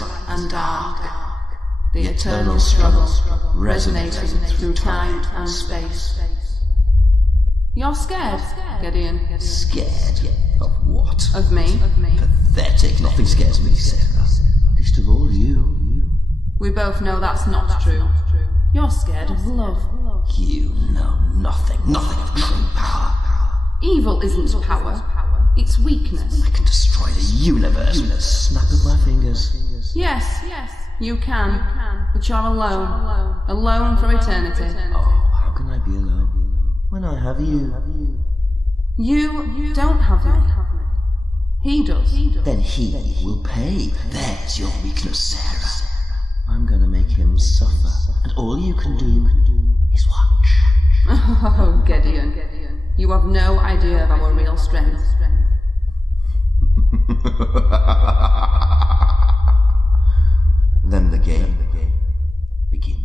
light and dark. The eternal struggle, resonating through time and space. You're scared, Gideon. Scared? Of what? Of me. Pathetic. Nothing scares me, Sarah. Least of all you. We both know that's not true. You're scared of love. You know nothing. Nothing of true power. Evil isn't power. It's weakness. I can destroy the universe with a snap of my fingers. Yes, you can. But you're alone. Alone for eternity. Oh, how can I be alone when I have you? You don't have me. He does. Then he will pay. There's your weakness, Sarah. I'm gonna make him suffer. And all you can do is watch. Oh, Gideon. You have no idea of our real strength. Then the game begins.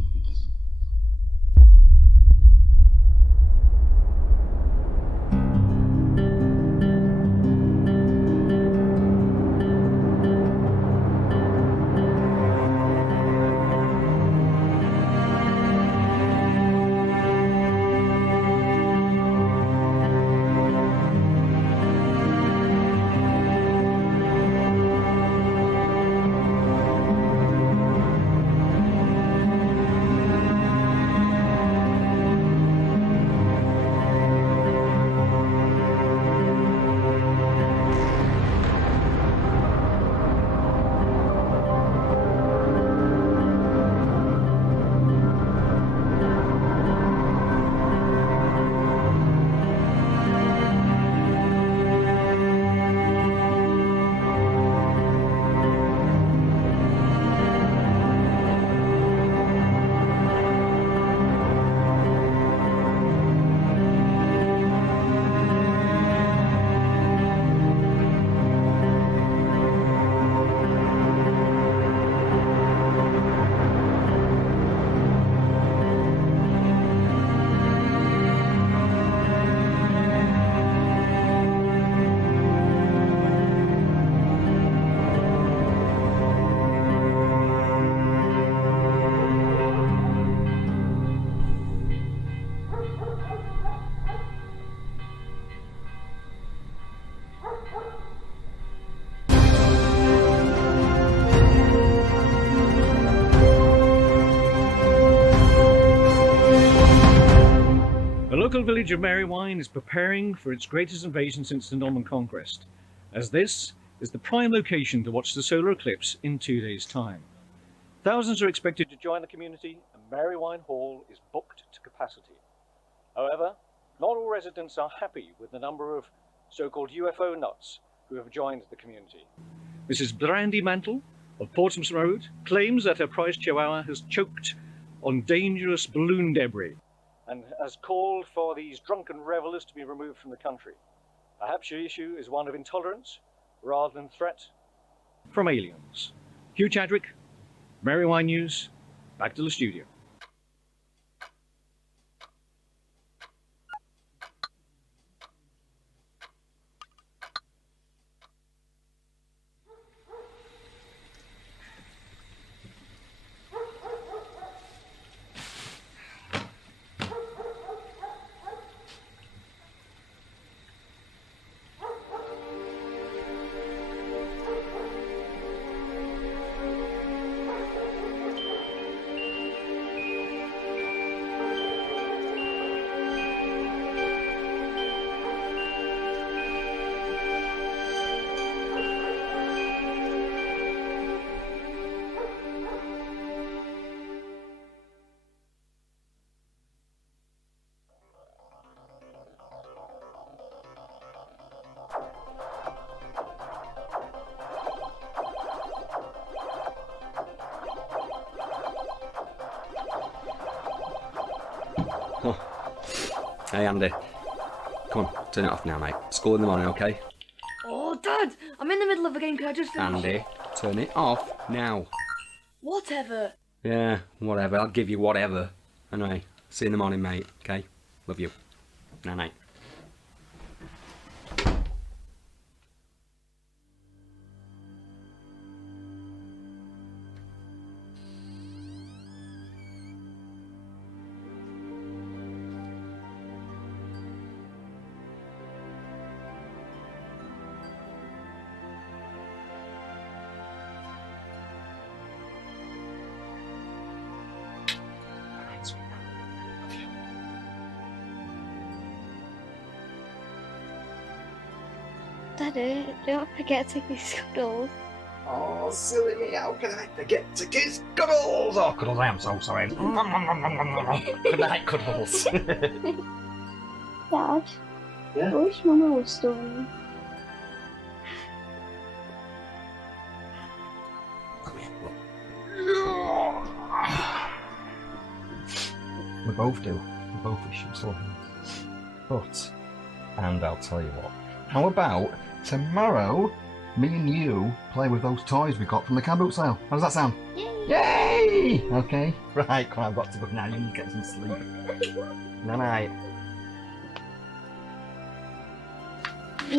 The local village of Merrywine is preparing for its greatest invasion since the Norman Conquest, as this is the prime location to watch the solar eclipse in 2 days' time. Thousands are expected to join the community, and Merrywine Hall is booked to capacity. However, not all residents are happy with the number of so-called UFO nuts who have joined the community. Mrs. Brandy Mantle of Portsmouth Road claims that her prized chihuahua has choked on dangerous balloon debris and has called for these drunken revelers to be removed from the country. Perhaps your issue is one of intolerance rather than threat from aliens. Hugh Chadwick, Merrywine News, back to the studio. Hey Andy, come on, turn it off now mate. School in the morning, okay? Oh Dad, I'm in the middle of a game, can I just finish? Andy, turn it off now. Whatever. Yeah, whatever, I'll give you whatever. Anyway, see you in the morning mate, okay? Love you. Night night. Daddy, don't forget to kiss Cuddles. Oh, silly me, how can I forget to kiss Cuddles? Oh, Cuddles, I am so sorry. Good night, Cuddles. Dad? Yeah? I wish Mama was still around. We both do. We both wish she was still here. But, and I'll tell you what, how about tomorrow me and you play with those toys we got from the car boot sale? How does that sound? Yay! Yay! Okay, right, come on, I've got to go now. You need to get some sleep. Night night.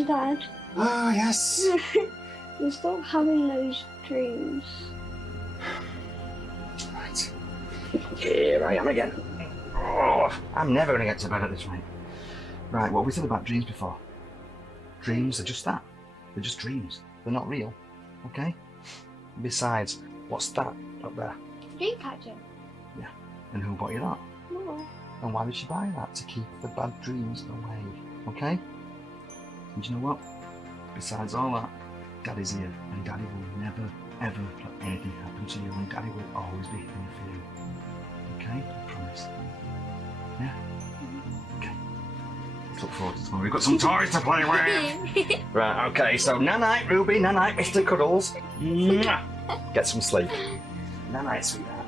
Dad, Oh, yes. you stop having those dreams. Right. Here I am again. Oh, I'm never going to get to bed at this rate. Right, what we said about dreams before. Dreams are just that. They're just dreams. They're not real. Okay? Besides, what's that up there? Dreamcatcher. Yeah. And who bought you that? Mama. And why did she buy that? To keep the bad dreams away. Okay? And you know what? Besides all that, Daddy's here, and Daddy will never, ever let anything happen to you, and Daddy will always be here for you. Okay? I promise. Yeah? Okay. Let's look forward to tomorrow. We've got some toys to play with! Right, okay, so night-night, Ruby, night-night, Mr. Cuddles. Mwah! Get some sleep. Night-night, sweetheart.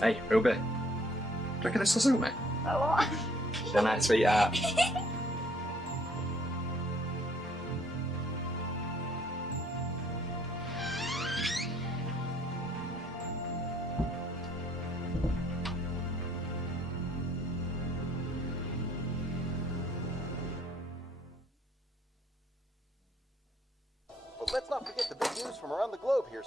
Hey, Ruby. Do you reckon this will suit me? A lot. Night-night, sweetheart. But let's not forget the big news from around the globe here.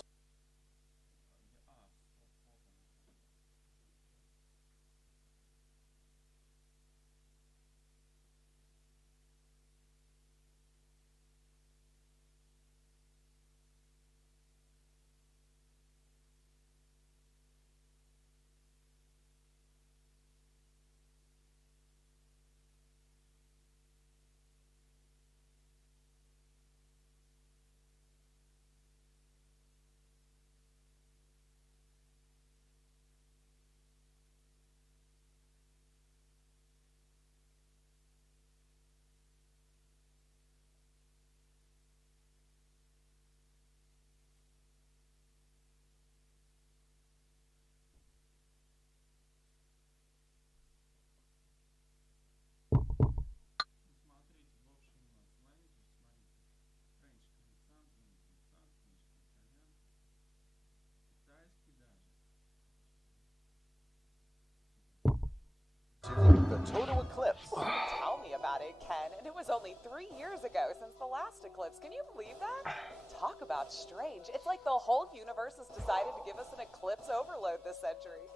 The total eclipse. Tell me about it, Ken. And it was only 3 years ago since the last eclipse. Can you believe that? Talk about strange. It's like the whole universe has decided to give us an eclipse overload this century.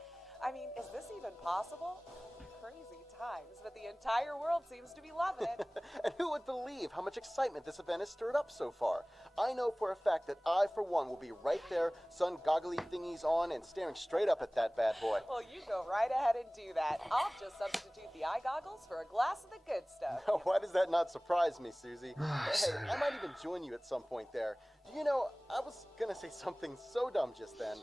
I mean, is this even possible? Crazy times, but the entire world seems to be loving it. And who would believe how much excitement this event has stirred up so far? I know for a fact that I, for one, will be right there, sun goggly thingies on, and staring straight up at that bad boy. Well, you go right ahead and do that. I'll just substitute the eye goggles for a glass of the good stuff. Now, why does that not surprise me, Susie? Hey, I might even join you at some point there. Do you know, I was gonna say something so dumb just then.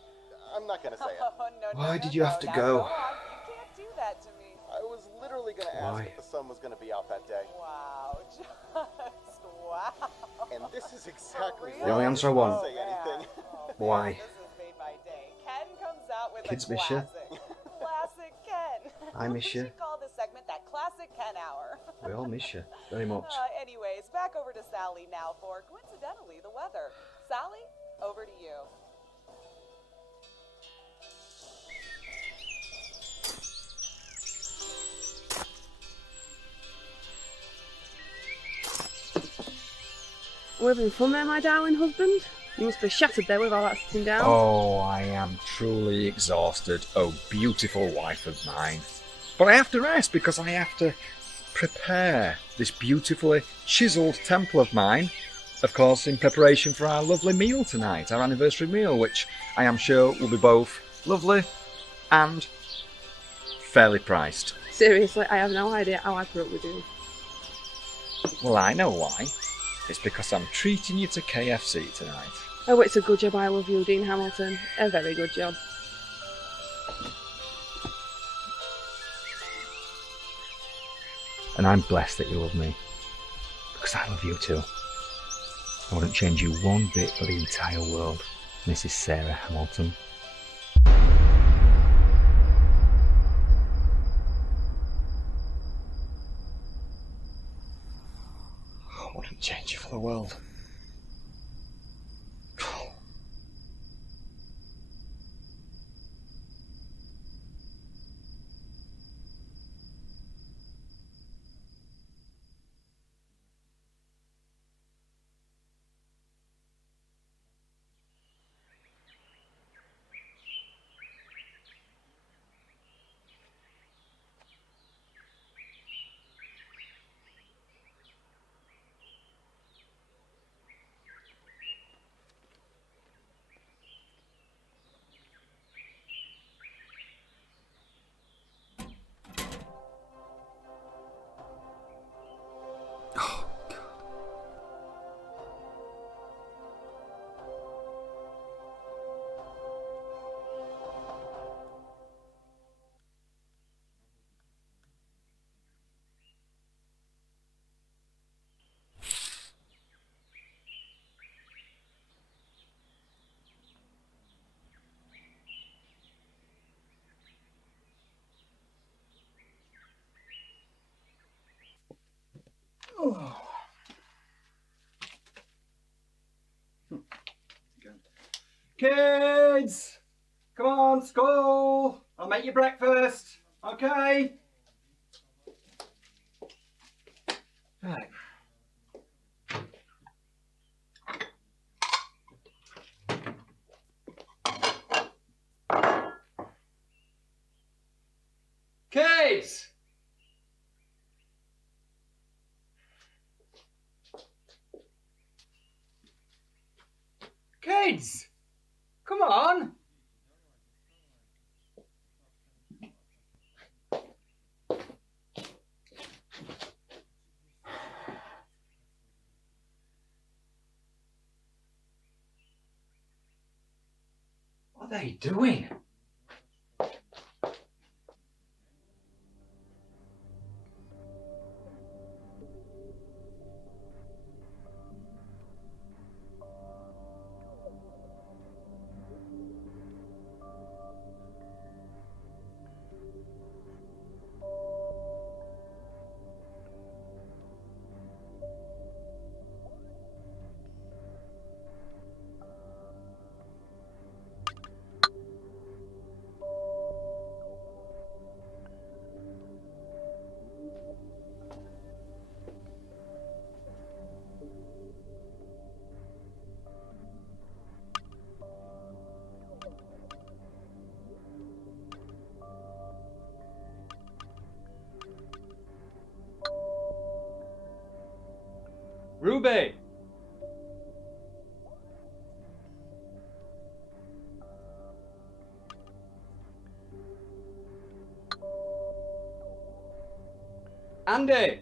I'm not gonna say it. Oh, no, Why no, did you no, have to now go? on. You can't do that to me. I was literally gonna ask Why? if the sun was gonna be out that day. Wow, just wow. And this is exactly The why only I answer I didn't want. say anything. Why? This has made my day. Ken comes out with Kids a miss you? classic. Classic Ken. I miss We you. should call this segment that Classic Ken Hour. We all miss you very much. Anyways, back over to Sally now for, coincidentally, the weather. Sally, over to you. We're having fun there, my darling husband. You must be shattered there with all that sitting down. Oh, I am truly exhausted, oh beautiful wife of mine. But I have to rest because I have to prepare this beautifully chiselled temple of mine, of course in preparation for our lovely meal tonight, our anniversary meal, which I am sure will be both lovely and fairly priced. Seriously, I have no idea how I put up with you. Well, I know why. It's because I'm treating you to KFC tonight. Oh, it's a good job I love you, Dean Hamilton. A very good job. And I'm blessed that you love me. Because I love you too. I wouldn't change you one bit for the entire world, Mrs. Sarah Hamilton. I wouldn't change you for the world. Kids! Come on, school! I'll make you breakfast, okay? Right. Kids! Kids! Come on! What are they doing? Ruby! Andy!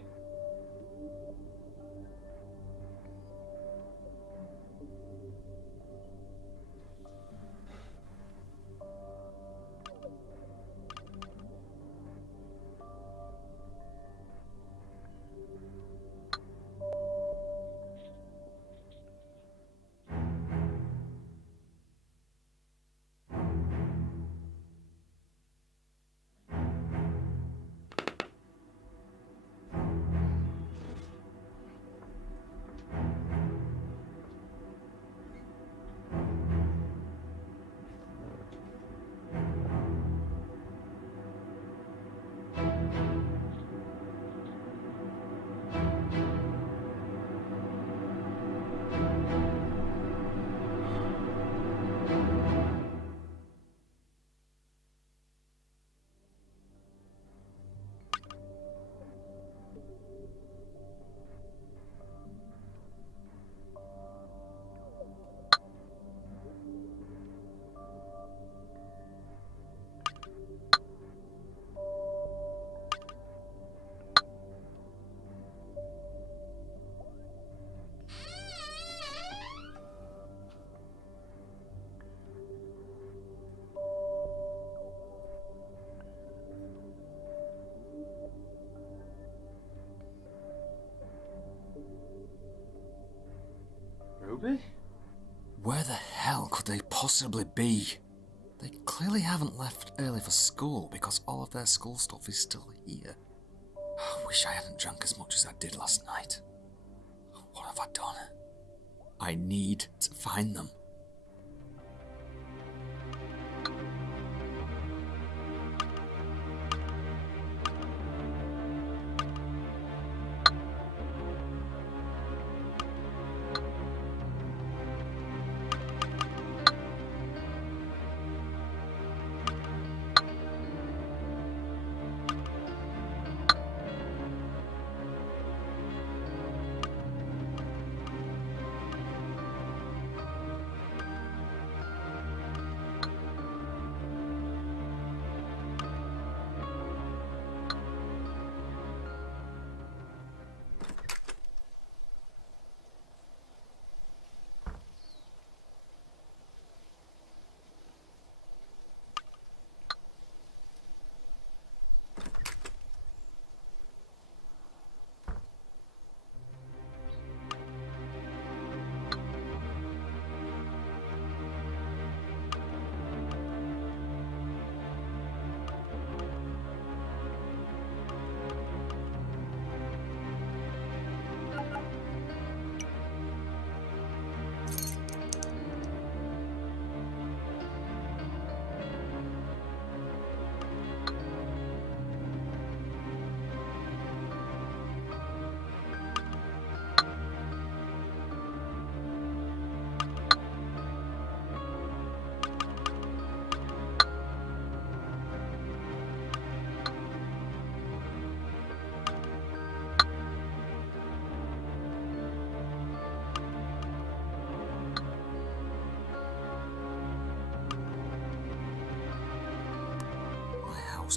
be? Where the hell could they possibly be? They clearly haven't left early for school because all of their school stuff is still here. I wish I hadn't drunk as much as I did last night. What have I done? I need to find them.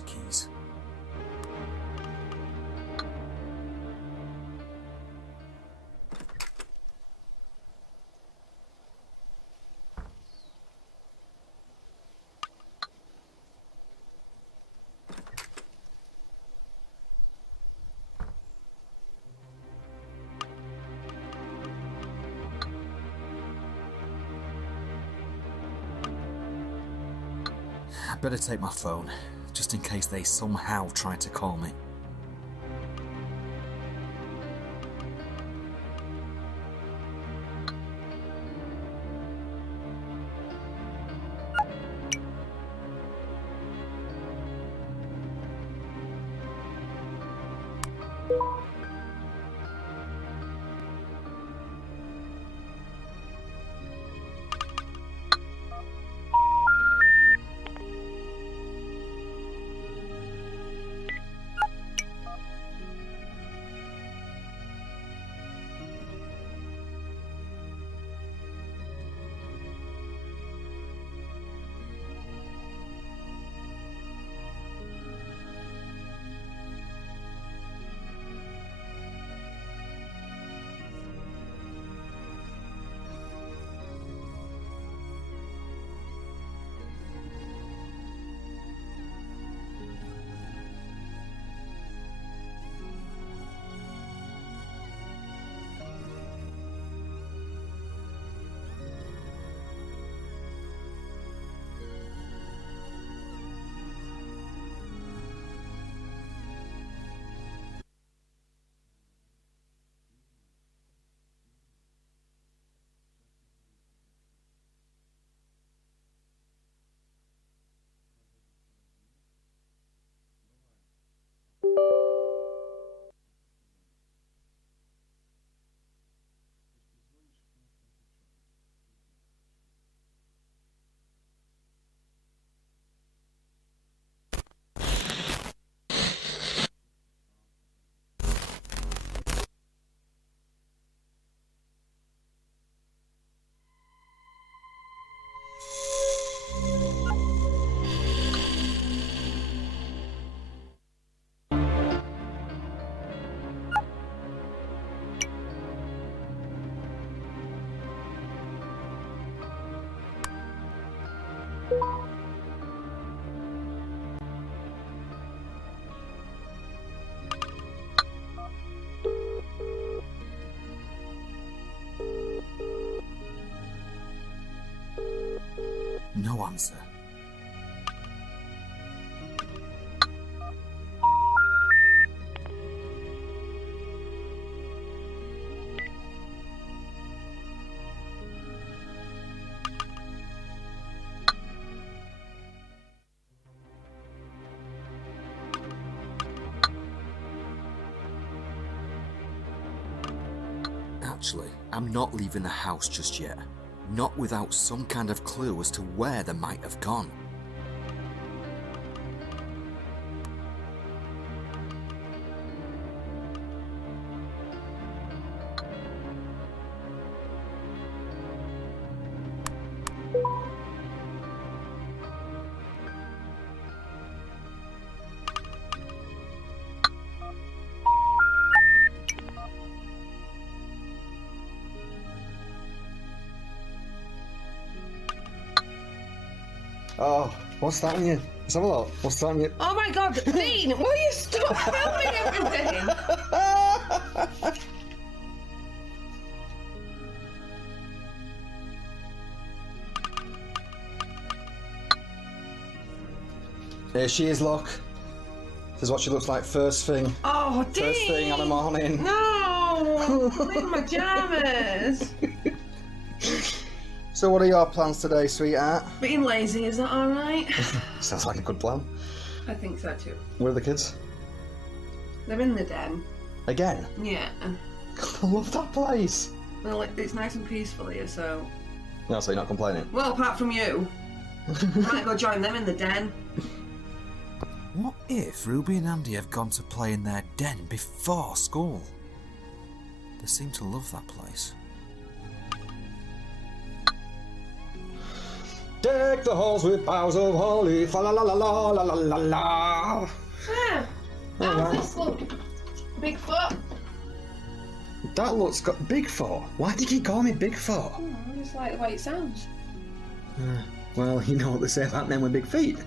Keys. I better take my phone, just in case they somehow try to call me. No answer. Actually, I'm not leaving the house just yet. Not without some kind of clue as to where they might have gone. Oh, what's that in you? Let's have a look. What's that in you? Oh my god, Dean, will you stop filming everything? Here she is, look. This is what she looks like first thing. Oh, Dean! First thing on the morning. No! Leave my pyjamas. So what are your plans today, sweetheart? Being lazy, is that alright? Sounds like a good plan. I think so too. Where are the kids? They're in the den. Again? Yeah. I love that place. Well, it's nice and peaceful here, so... No, so you're not complaining? Well, apart from you. I might go join them in the den. What if Ruby and Andy have gone to play in their den before school? They seem to love that place. Deck the halls with boughs of holly, fa la la la la la la la la. Ah, how's this look? Bigfoot? That looks got Bigfoot. Why did you call me Bigfoot? Oh, I just like the way it sounds. Well, you know what they say about men with big feet.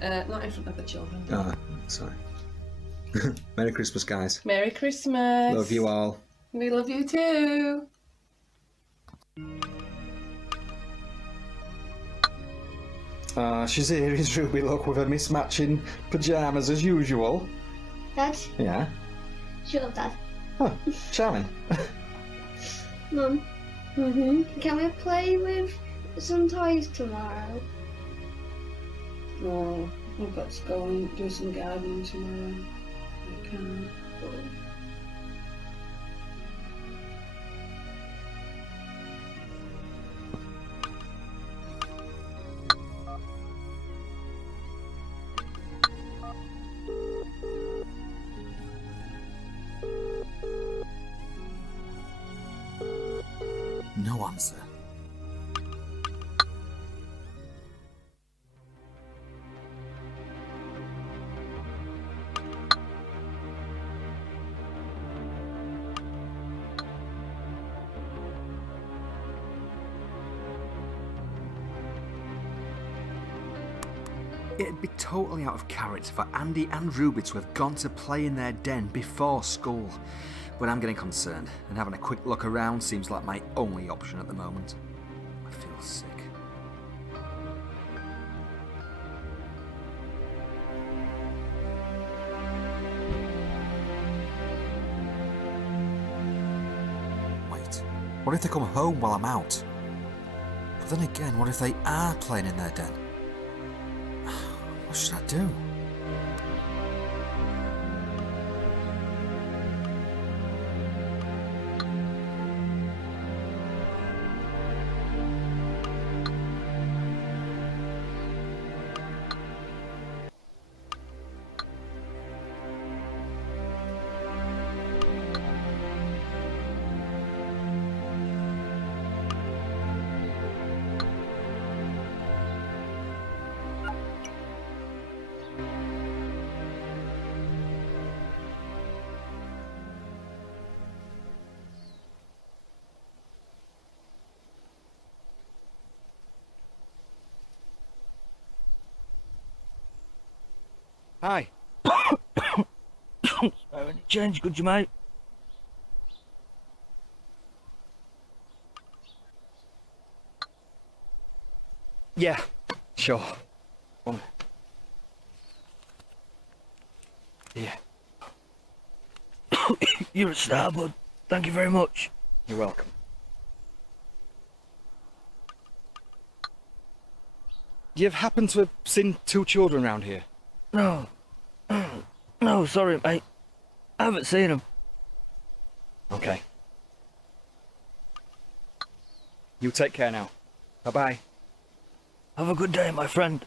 Not in front of the children. Oh, sorry. Merry Christmas, guys. Merry Christmas. Love you all. We love you too. She's here, is Ruby, look, with her mismatching pyjamas as usual. Dad? Yeah? Sure, Dad. Oh, charming. Mum, Mm-hmm. can we play with some toys tomorrow? Oh, I've got to go and do some gardening tomorrow. I can't. No answer. It'd be totally out of character for Andy and Ruby to have gone to play in their den before school. But I'm getting concerned, and having a quick look around seems like my only option at the moment. I feel sick. Wait, what if they come home while I'm out? But then again, what if they are playing in their den? What should I do? Hi. Any change, could you, mate? Yeah, Sure. Come on. Here. You're a star, bud. Thank you very much. You're welcome. Do you happen to have seen two children round here? No. No, sorry, mate. I haven't seen them. Okay. You take care now. Bye-bye. Have a good day, my friend.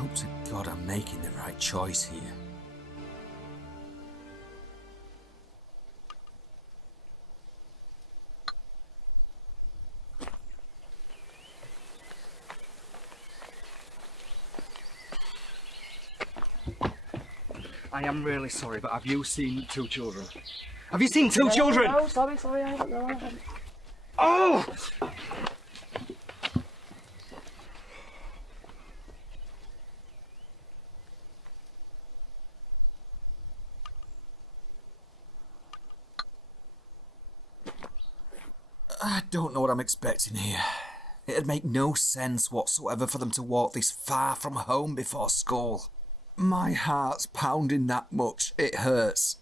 hope to God I'm making the right choice here. I am really sorry, but have you seen two children? Have you seen two children? No, sorry, I haven't. No, I haven't. Oh! I don't know what I'm expecting here. It'd make no sense whatsoever for them to walk this far from home before school. My heart's pounding that much, it hurts.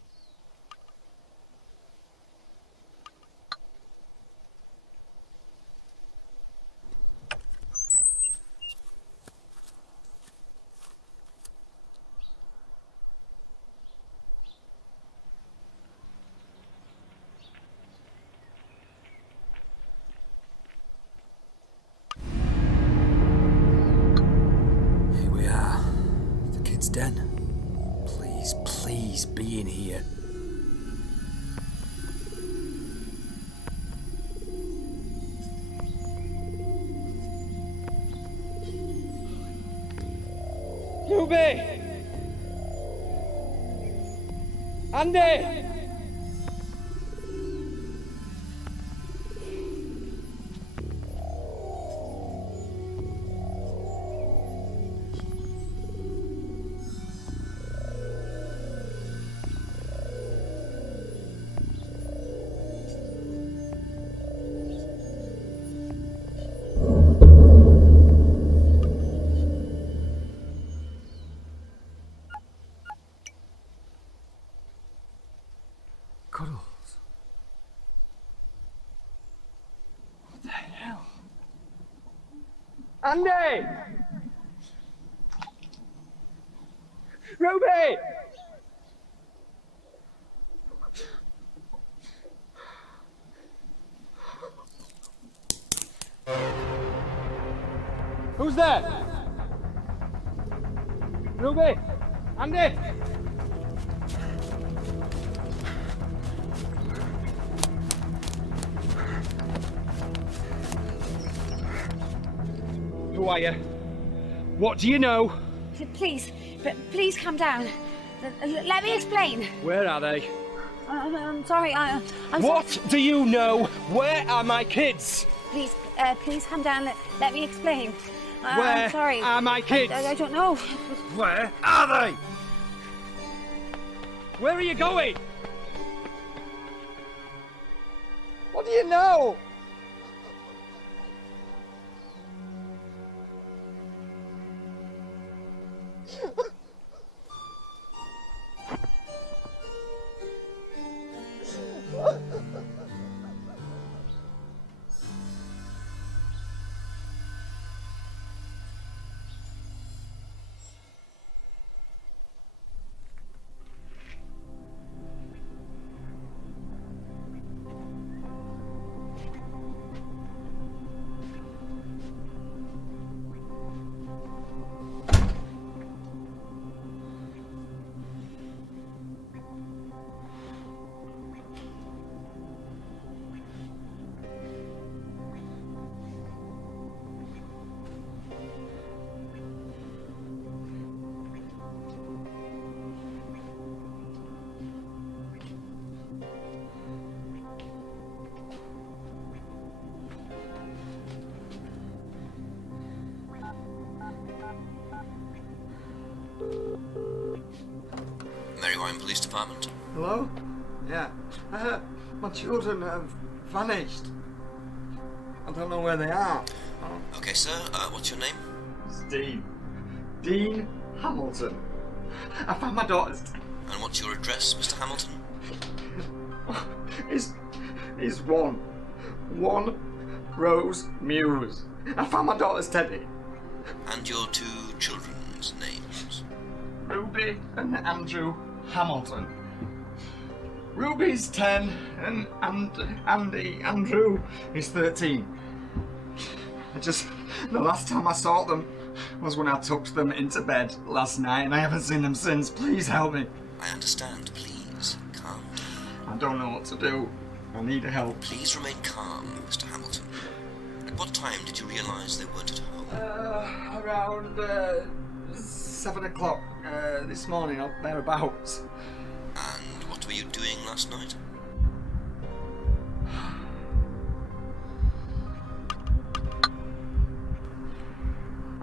Here we are, the kids' den. Please be in here. Ruby! Andy! Cuddles. What the hell? Andy! Ruby! Who's there? Ruby? Andy? Who are you? What do you know? Please, please calm down. Let me explain. Where are they? I'm sorry, I'm What sorry. do you know? Where are my kids? Please, please calm down. Let me explain. Where I'm sorry. are my kids? I don't know. Where are they? Where are you going? What do you know? Police Department? Hello? Yeah. My children have vanished. I don't know where they are. Okay, sir. What's your name? It's Dean. Dean Hamilton. I found my daughters. And what's your address, Mr. Hamilton? It's one Rose Muse. I found my daughter's Teddy. And your two children's names? Ruby and Andrew Hamilton. Ruby's 10 and Andrew is 13. The last time I saw them was when I tucked them into bed last night and I haven't seen them since. Please help me. I understand. Please, calm down. I don't know what to do. I need help. Please remain calm, Mr. Hamilton. At what time did you realise they weren't at home? Around 7 o'clock this morning, or thereabouts. And what were you doing last night?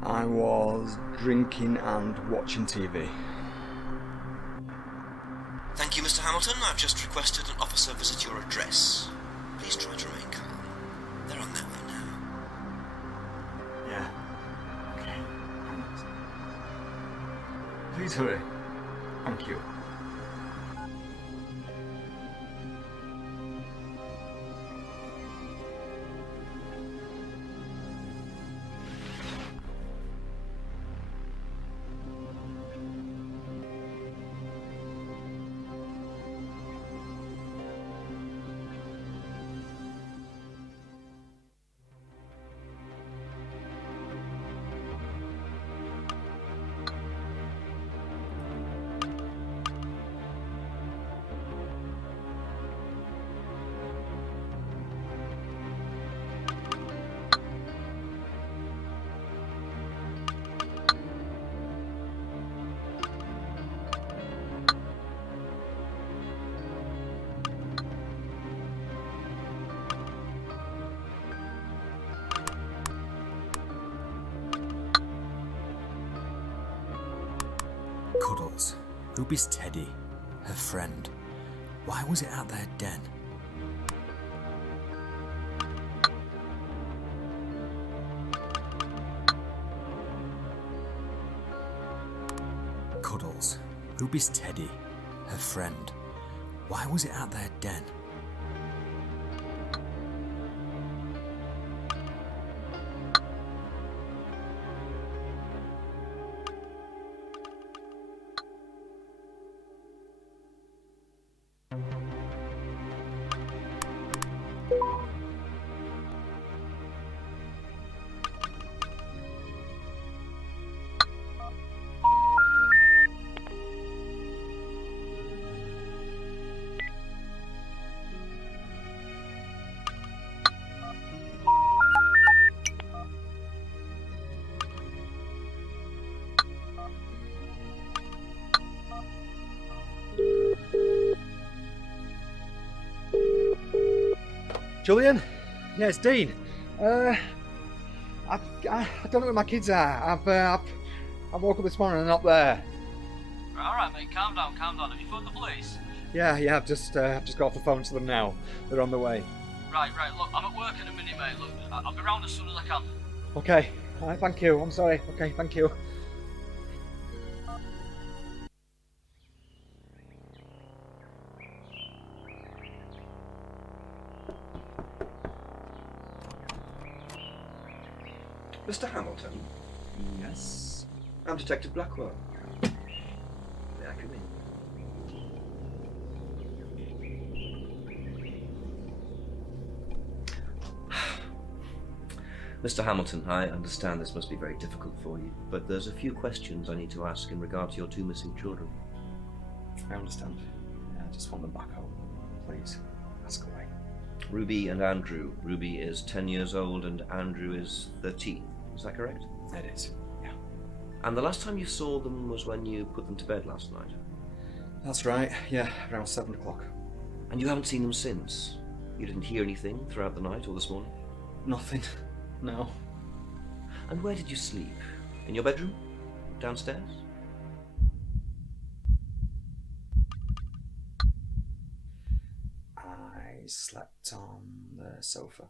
I was drinking and watching TV. Thank you, Mr. Hamilton. I've just requested an officer visit your address. Please try to remain calm. They're on their way now. Yeah. Okay. Please hurry. Thank you. Ruby's teddy, her friend. Why was it at their den? Cuddles, Ruby's teddy, her friend. Why was it at their den? Julian? Yeah, it's Dean. I don't know where my kids are. I woke up this morning and they're not there. Alright mate, calm down. Have you phoned the police? Yeah, I've just got off the phone to them now. They're on the way. Right, look, I'm at work in a minute mate, look, I'll be round as soon as I can. Okay, alright, thank you. I'm sorry. Okay, thank you. Mr. Hamilton? Yes? I'm Detective Blackwell. May I come in? Mr. Hamilton, I understand this must be very difficult for you, but there's a few questions I need to ask in regard to your two missing children. I understand. Yeah, I just want them back home. Please, ask away. Ruby and Andrew. Ruby is 10 years old and Andrew is 13. Is that correct? It is, yeah. And the last time you saw them was when you put them to bed last night? That's right, yeah, around 7 o'clock. And you haven't seen them since? You didn't hear anything throughout the night or this morning? Nothing, no. And where did you sleep? In your bedroom? Downstairs? I slept on the sofa.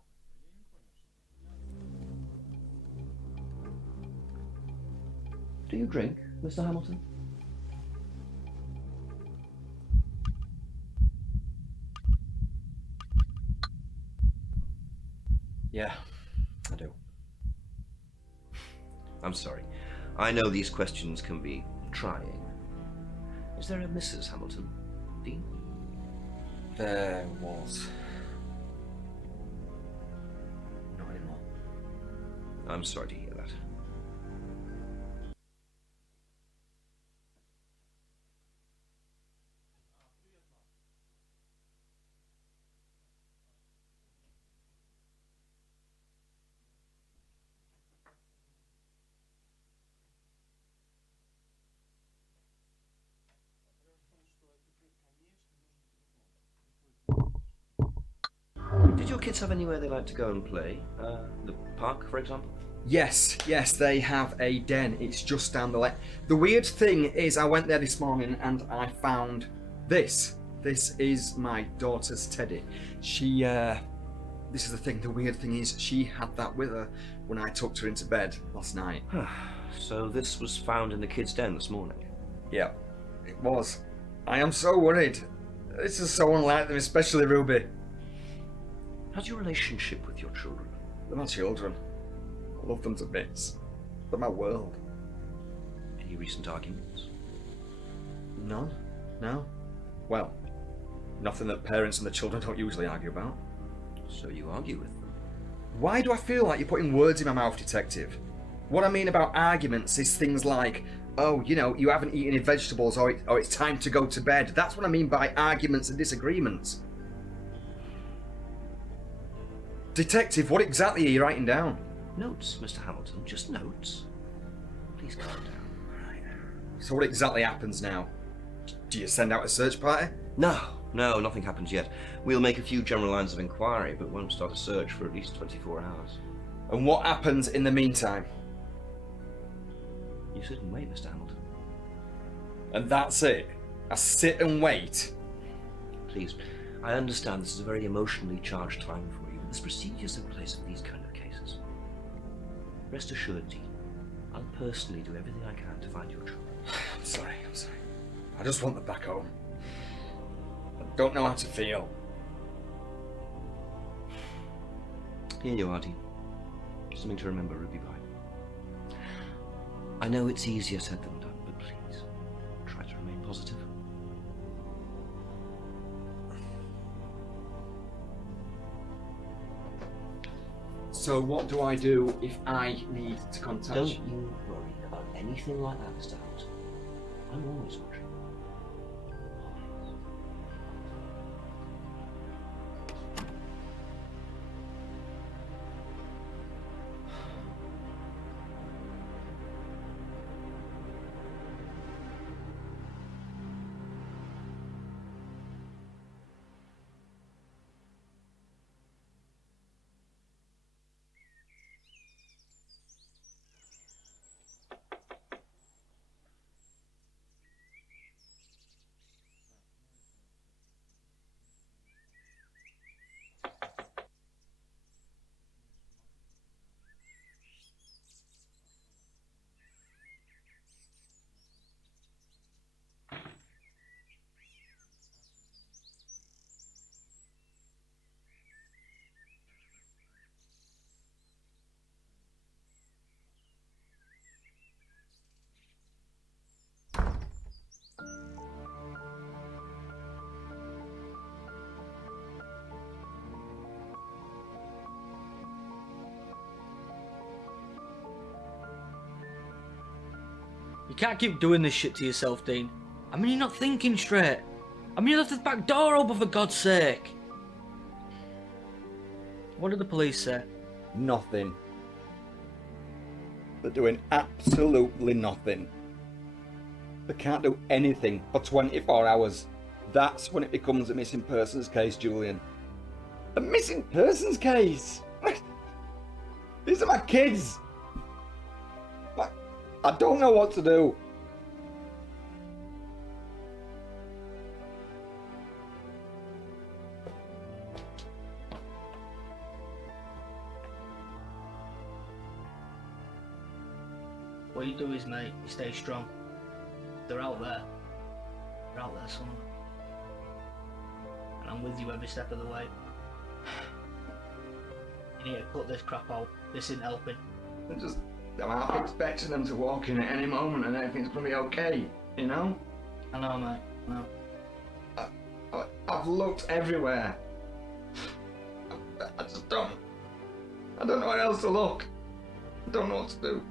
Do you drink, Mr. Hamilton? Yeah, I do. I'm sorry. I know these questions can be trying. Is there a Mrs. Hamilton, Dean? There was. Not anymore. I'm sorry to hear that. Did your kids have anywhere they like to go and play? The park, for example? Yes, they have a den. It's just down the lane. The weird thing is, I went there this morning and I found this. This is my daughter's teddy. She, this is the thing, the weird thing is, she had that with her when I tucked her into bed last night. So this was found in the kids' den this morning? Yeah, it was. I am so worried. This is so unlike them, especially Ruby. How's your relationship with your children? They're my children. I love them to bits. They're my world. Any recent arguments? None. No. Well, nothing that parents and the children don't usually argue about. So you argue with them? Why do I feel like you're putting words in my mouth, Detective? What I mean about arguments is things like, oh, you know, you haven't eaten any vegetables, or it's time to go to bed. That's what I mean by arguments and disagreements. Detective, what exactly are you writing down? Notes, Mr. Hamilton, just notes. Please calm down. Right. So what exactly happens now? Do you send out a search party? No, nothing happens yet. We'll make a few general lines of inquiry, but won't start a search for at least 24 hours. And what happens in the meantime? You sit and wait, Mr. Hamilton. And that's it? I sit and wait. Please, I understand this is a very emotionally charged time for you, but there's procedures in place for these kind of cases. Rest assured, Dean, I'll personally do everything I can to find your children. I'm sorry. I just want them back home. I don't know how to feel. Here you are, Dean. Something to remember, Ruby Pie. I know it's easier said than done, but please, try to remain positive. So what do I do if I need to contact Don't you worry about anything like that, Mr. Hamilton. I'm always watching. You can't keep doing this shit to yourself, Dean. I mean, you're not thinking straight. I mean, you left the back door open for God's sake. What did the police say? Nothing. They're doing absolutely nothing. They can't do anything for 24 hours. That's when it becomes a missing persons case, Julian. A missing persons case? These are my kids. I don't know what to do. What you do is, mate, you stay strong. They're out there. They're out there somewhere. And I'm with you every step of the way. You need to cut this crap out. This isn't helping. I'm half expecting them to walk in at any moment and everything's gonna be okay, you know? I know, mate. I know. I've looked everywhere. I just don't. I don't know where else to look. I don't know what to do.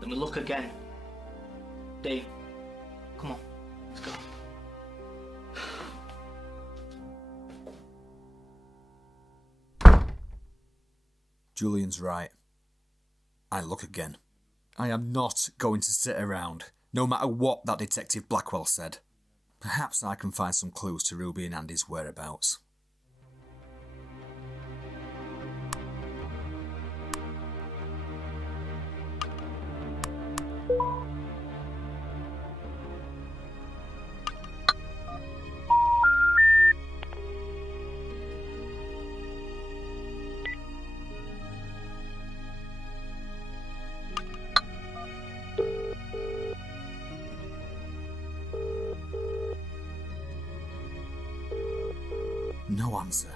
Let me look again. Dave, come on, let's go. Julian's right. I look again. I am not going to sit around, no matter what that Detective Blackwell said. Perhaps I can find some clues to Ruby and Andy's whereabouts. No answer.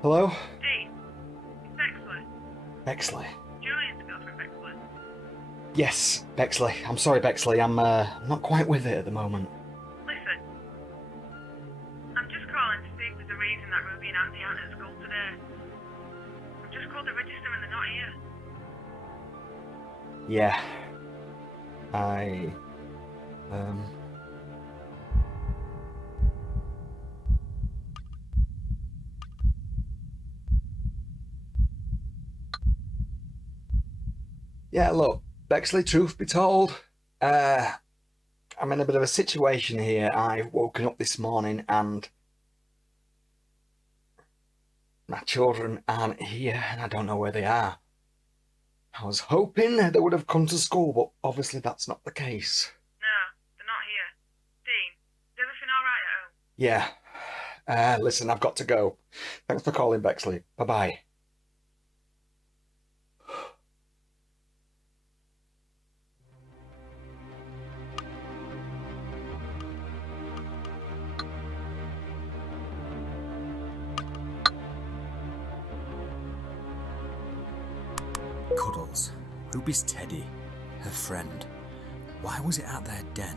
Hello? Hey, it's Bexley. Bexley? Julian's girlfriend, Bexley. Yes, Bexley. I'm sorry, Bexley. I'm not quite with it at the moment. Listen, I'm just calling to see if there's a reason that Ruby and Andy aren't at school today. I've just called the register and they're not here. Yeah. Yeah, look, Bexley, truth be told, I'm in a bit of a situation here. I've woken up this morning and my children aren't here and I don't know where they are. I was hoping they would have come to school, but obviously that's not the case. No, they're not here. Dean, is everything alright at home? Yeah. Listen, I've got to go. Thanks for calling, Bexley. Bye-bye. Cuddles. Ruby's teddy. Her friend. Why was it at their den?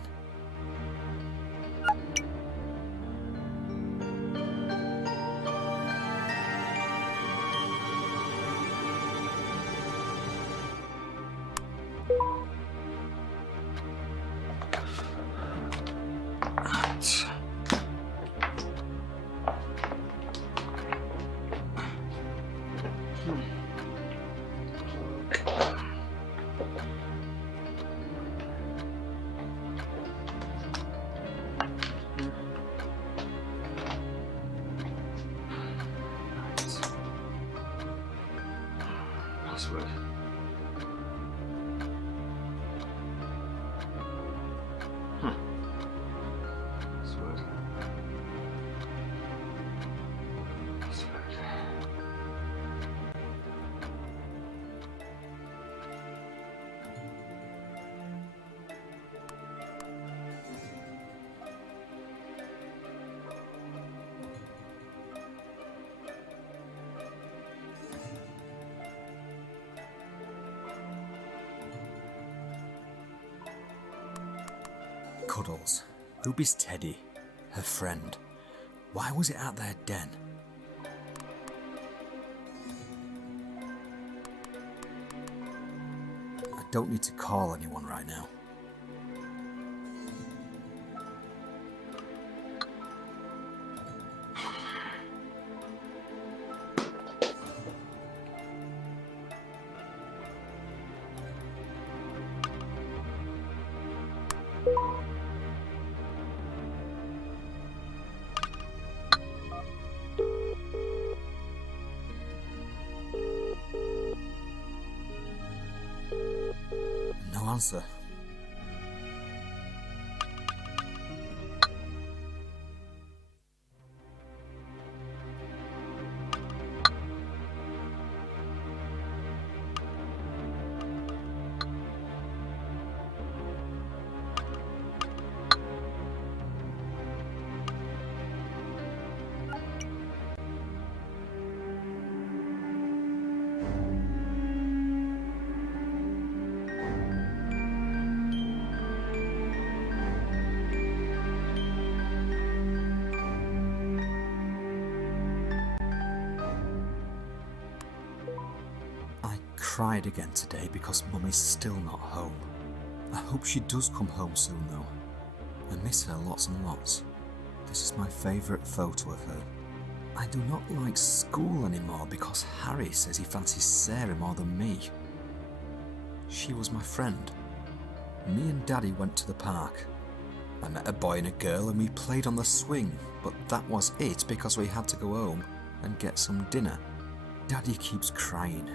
Password. Password. Password. Cuddles. Ruby's teddy. Her friend. Why was it at their den? I don't need to call anyone right now. No answer. Cried again today because Mummy's still not home. I hope she does come home soon though. I miss her lots and lots. This is my favourite photo of her. I do not like school anymore because Harry says he fancies Sarah more than me. She was my friend. Me and Daddy went to the park. I met a boy and a girl and we played on the swing, but that was it because we had to go home and get some dinner. Daddy keeps crying.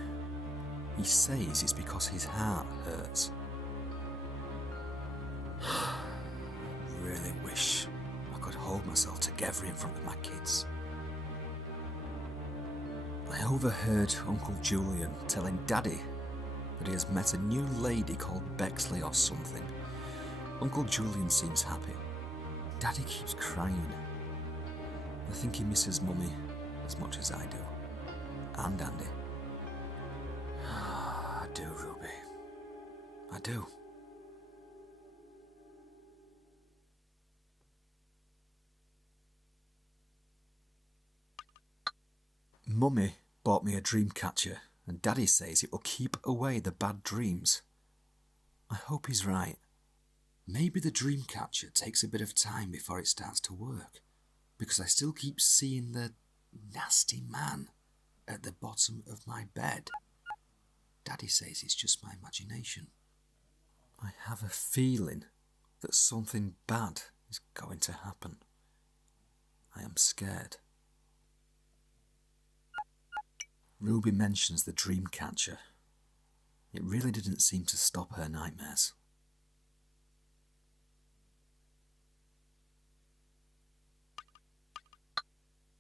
He says it's because his heart hurts. I really wish I could hold myself together in front of my kids. I overheard Uncle Julian telling Daddy that he has met a new lady called Bexley or something. Uncle Julian seems happy. Daddy keeps crying. I think he misses Mummy as much as I do. And Andy. I do, Ruby. I do. Mummy bought me a dream catcher, and Daddy says it will keep away the bad dreams. I hope he's right. Maybe the dream catcher takes a bit of time before it starts to work, because I still keep seeing the nasty man at the bottom of my bed. Daddy Daddy says it's just my imagination. I have a feeling that something bad is going to happen. I am scared. Ruby mentions the dream catcher. It really didn't seem to stop her nightmares.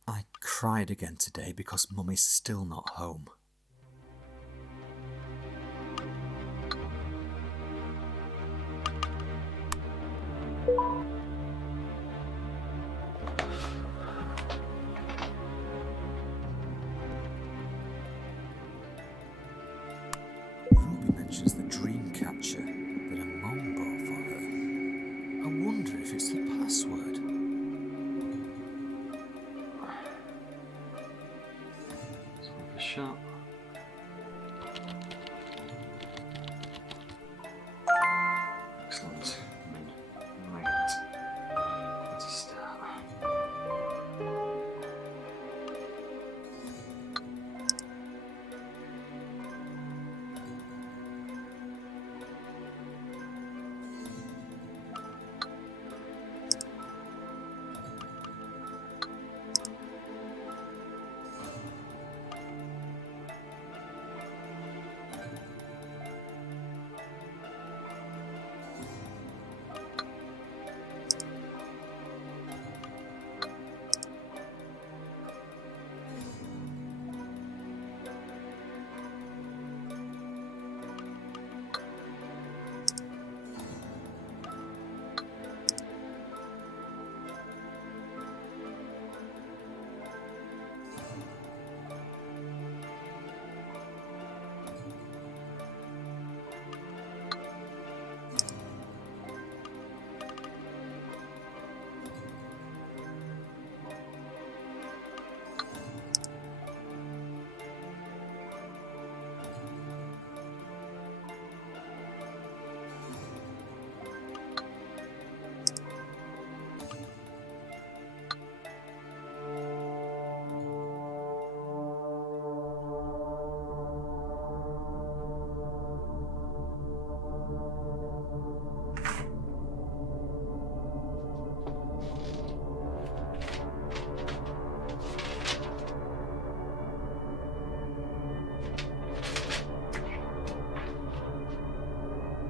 I cried again today because Mummy's still not home. Ruby mentions the dream catcher that her mum bought for her. I wonder if it's the password. It's worth a shot. Excellent. Right. Let's start.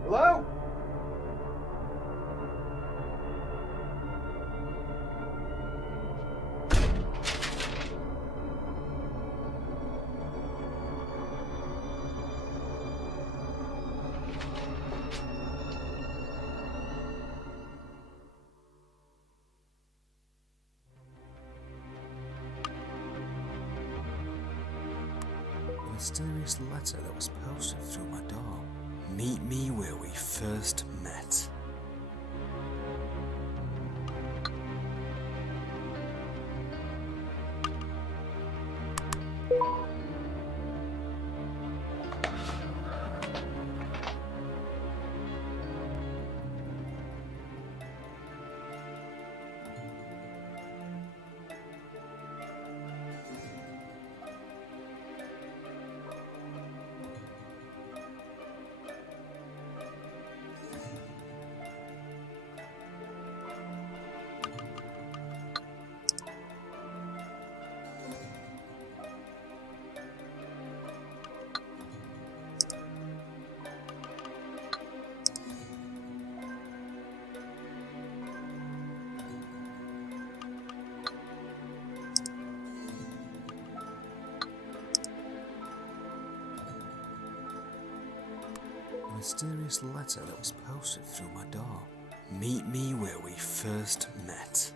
Hello? A mysterious letter that was posted through my door. Meet me where we first met. A mysterious letter that was posted through my door. Meet me where we first met.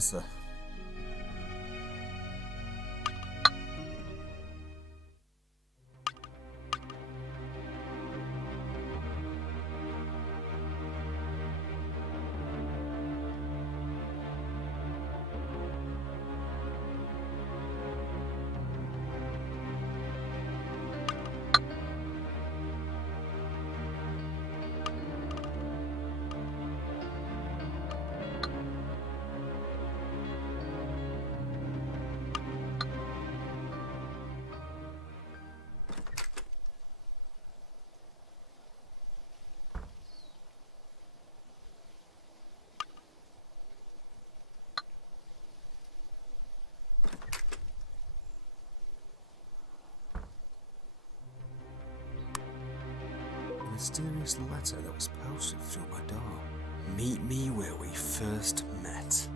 answer. A mysterious letter that was posted through my door. Meet me where we first met.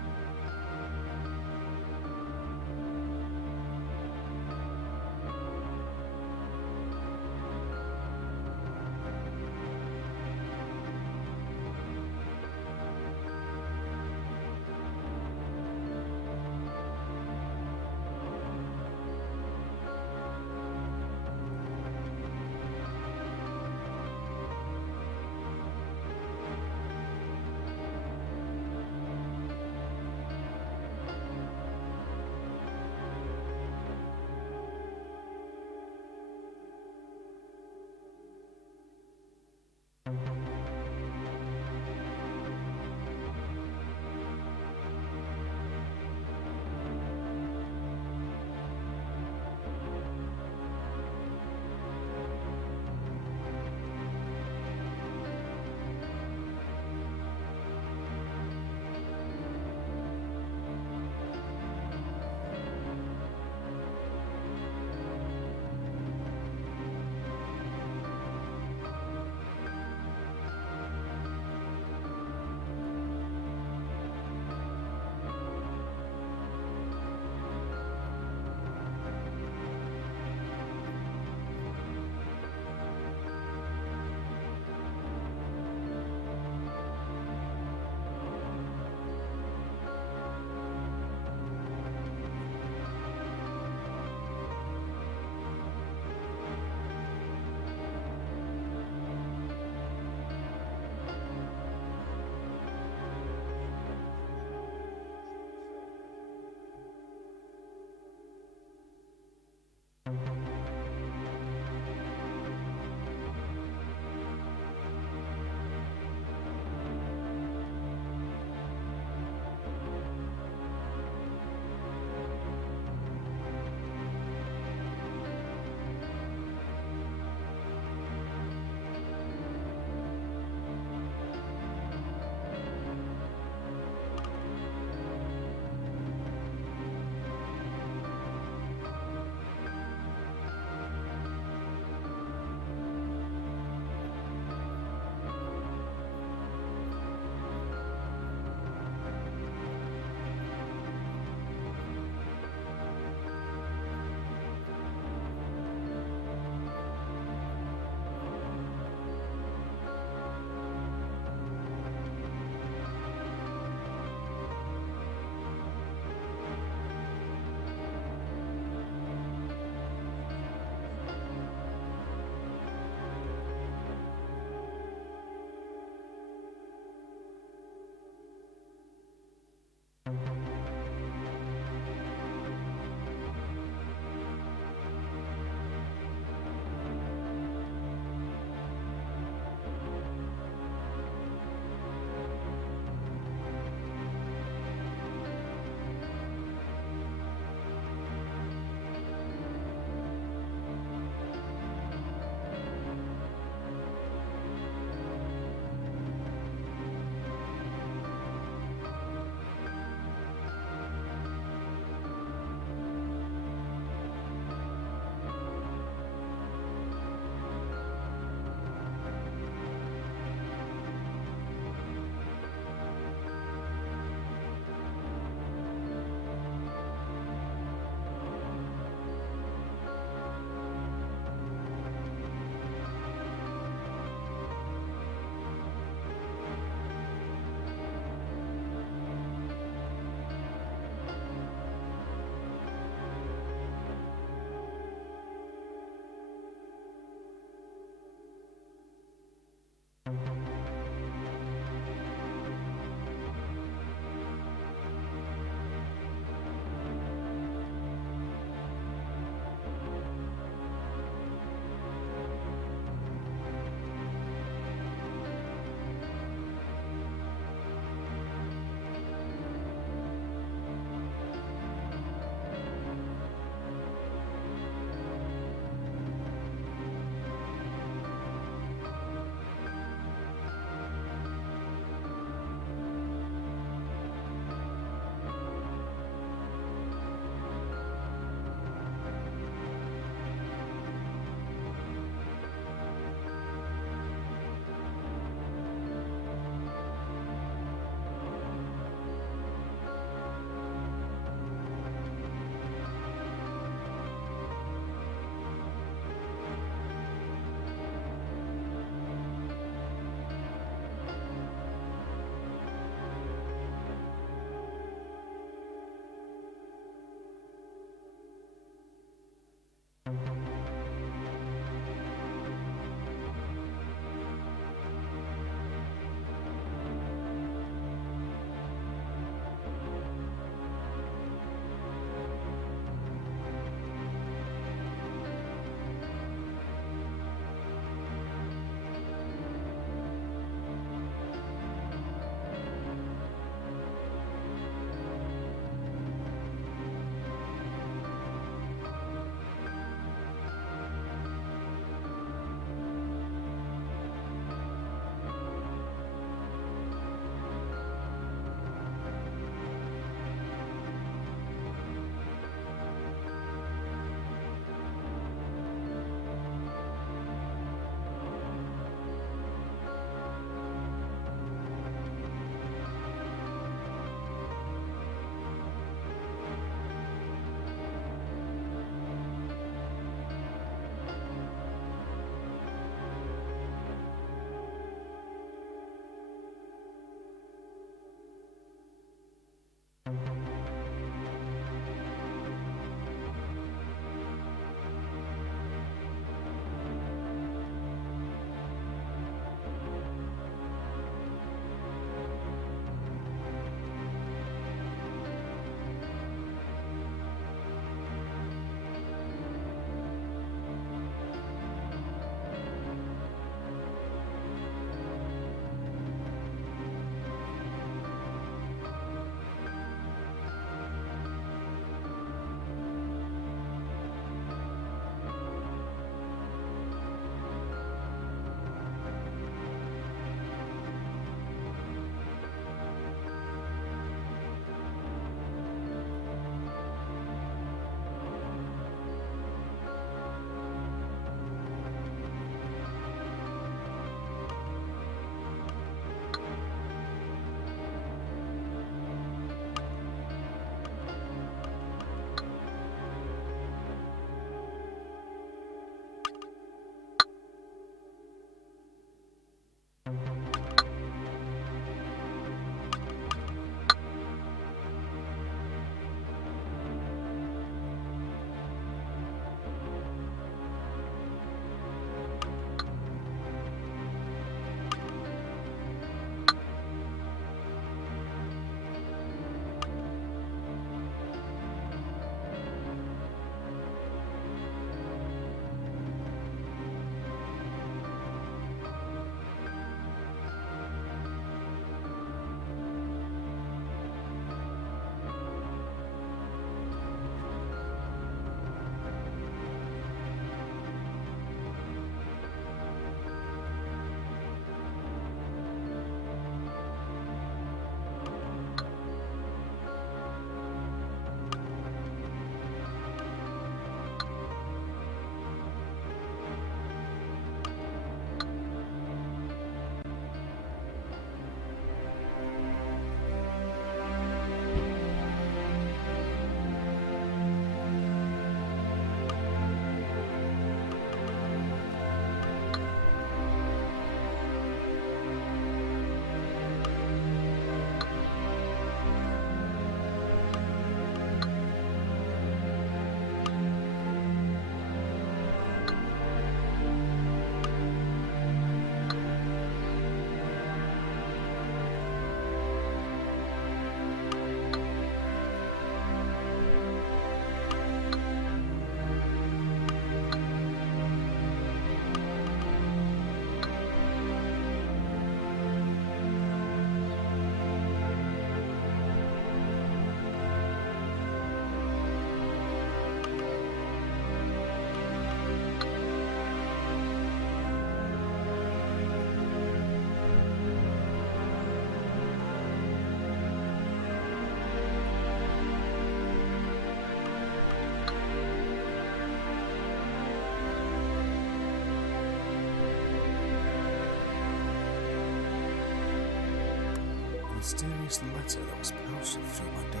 mysterious letter that was posted through my door.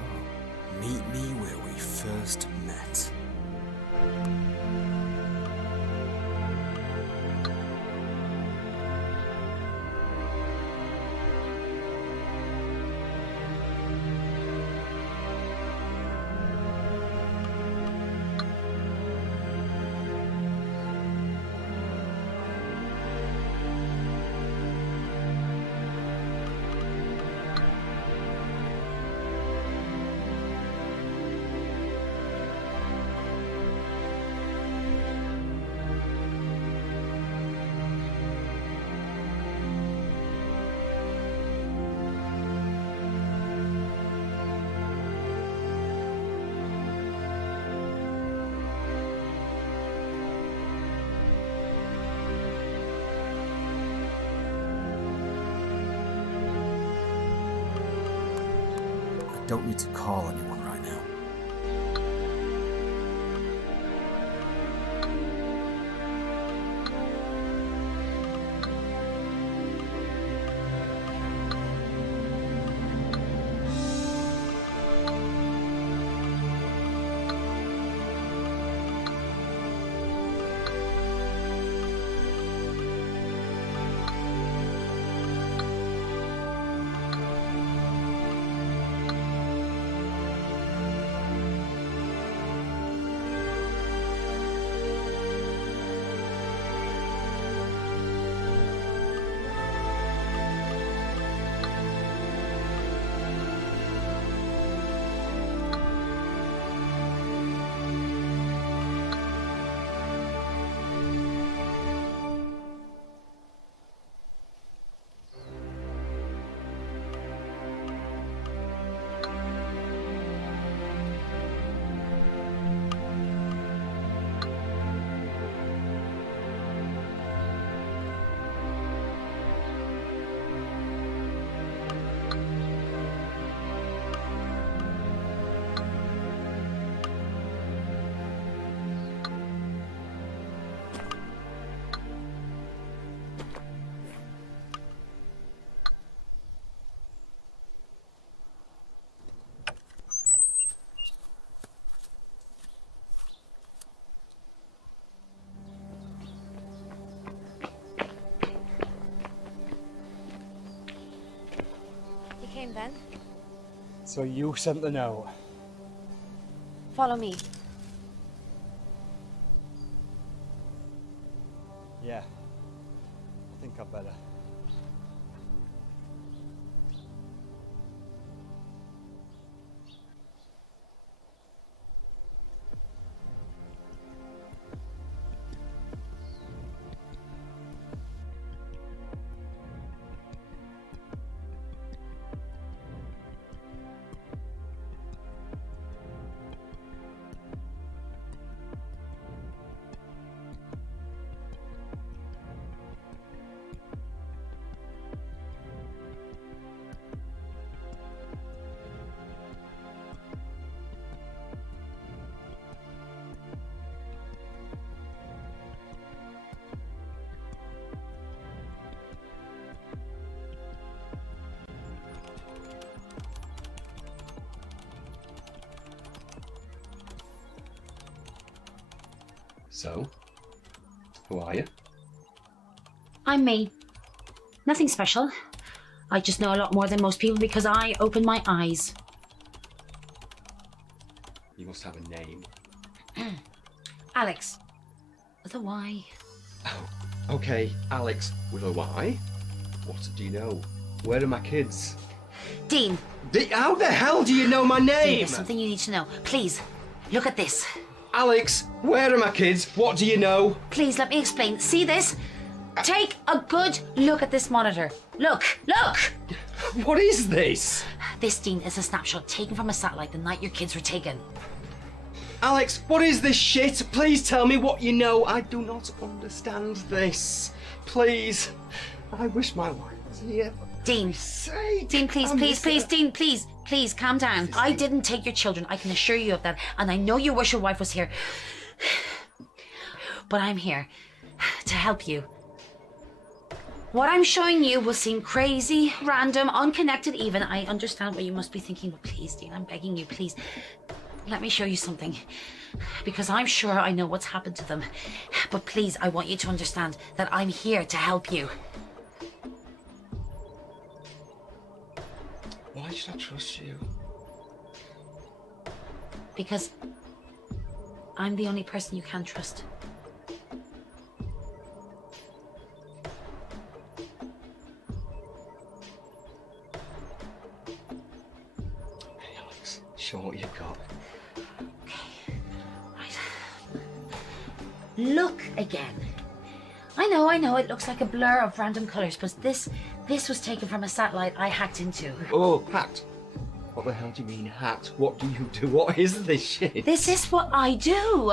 Meet me where we first met. I don't need to call anyone right now. Then So you sent the note? follow me. Yeah. I think I'd better. So, who are you? I'm me. Nothing special. I just know a lot more than most people because I opened my eyes. You must have a name. Alex. With a Y. Oh, okay, Alex with a Y. What do you know? Where are my kids? Dean. How the hell do you know my Dean, name? there's something you need to know. Please, look at this. Alex, where are my kids? What do you know? Please, let me explain. See this? Take a good look at this monitor. Look, look! What is this? This, Dean, is a snapshot taken from a satellite the night your kids were taken. Alex, what is this shit? Please tell me what you know. I do not understand this. Please. I wish my wife was here. Dean. Dean, please, please, please, Dean, please. Please, calm down. I didn't take your children. I can assure you of that. And I know you wish your wife was here. But I'm here to help you. What I'm showing you will seem crazy, random, unconnected even. I understand what you must be thinking, but please, Dean, I'm begging you, please. Let me show you something. Because I'm sure I know what's happened to them. But please, I want you to understand that I'm here to help you. Why should I trust you? Because I'm the only person you can trust. Hey, Alex, show what you've got. Look again. I know, it looks like a blur of random colours, but this was taken from a satellite I hacked into. Oh, hacked? What the hell do you mean, hacked? What do you do? What is this shit? This is what I do.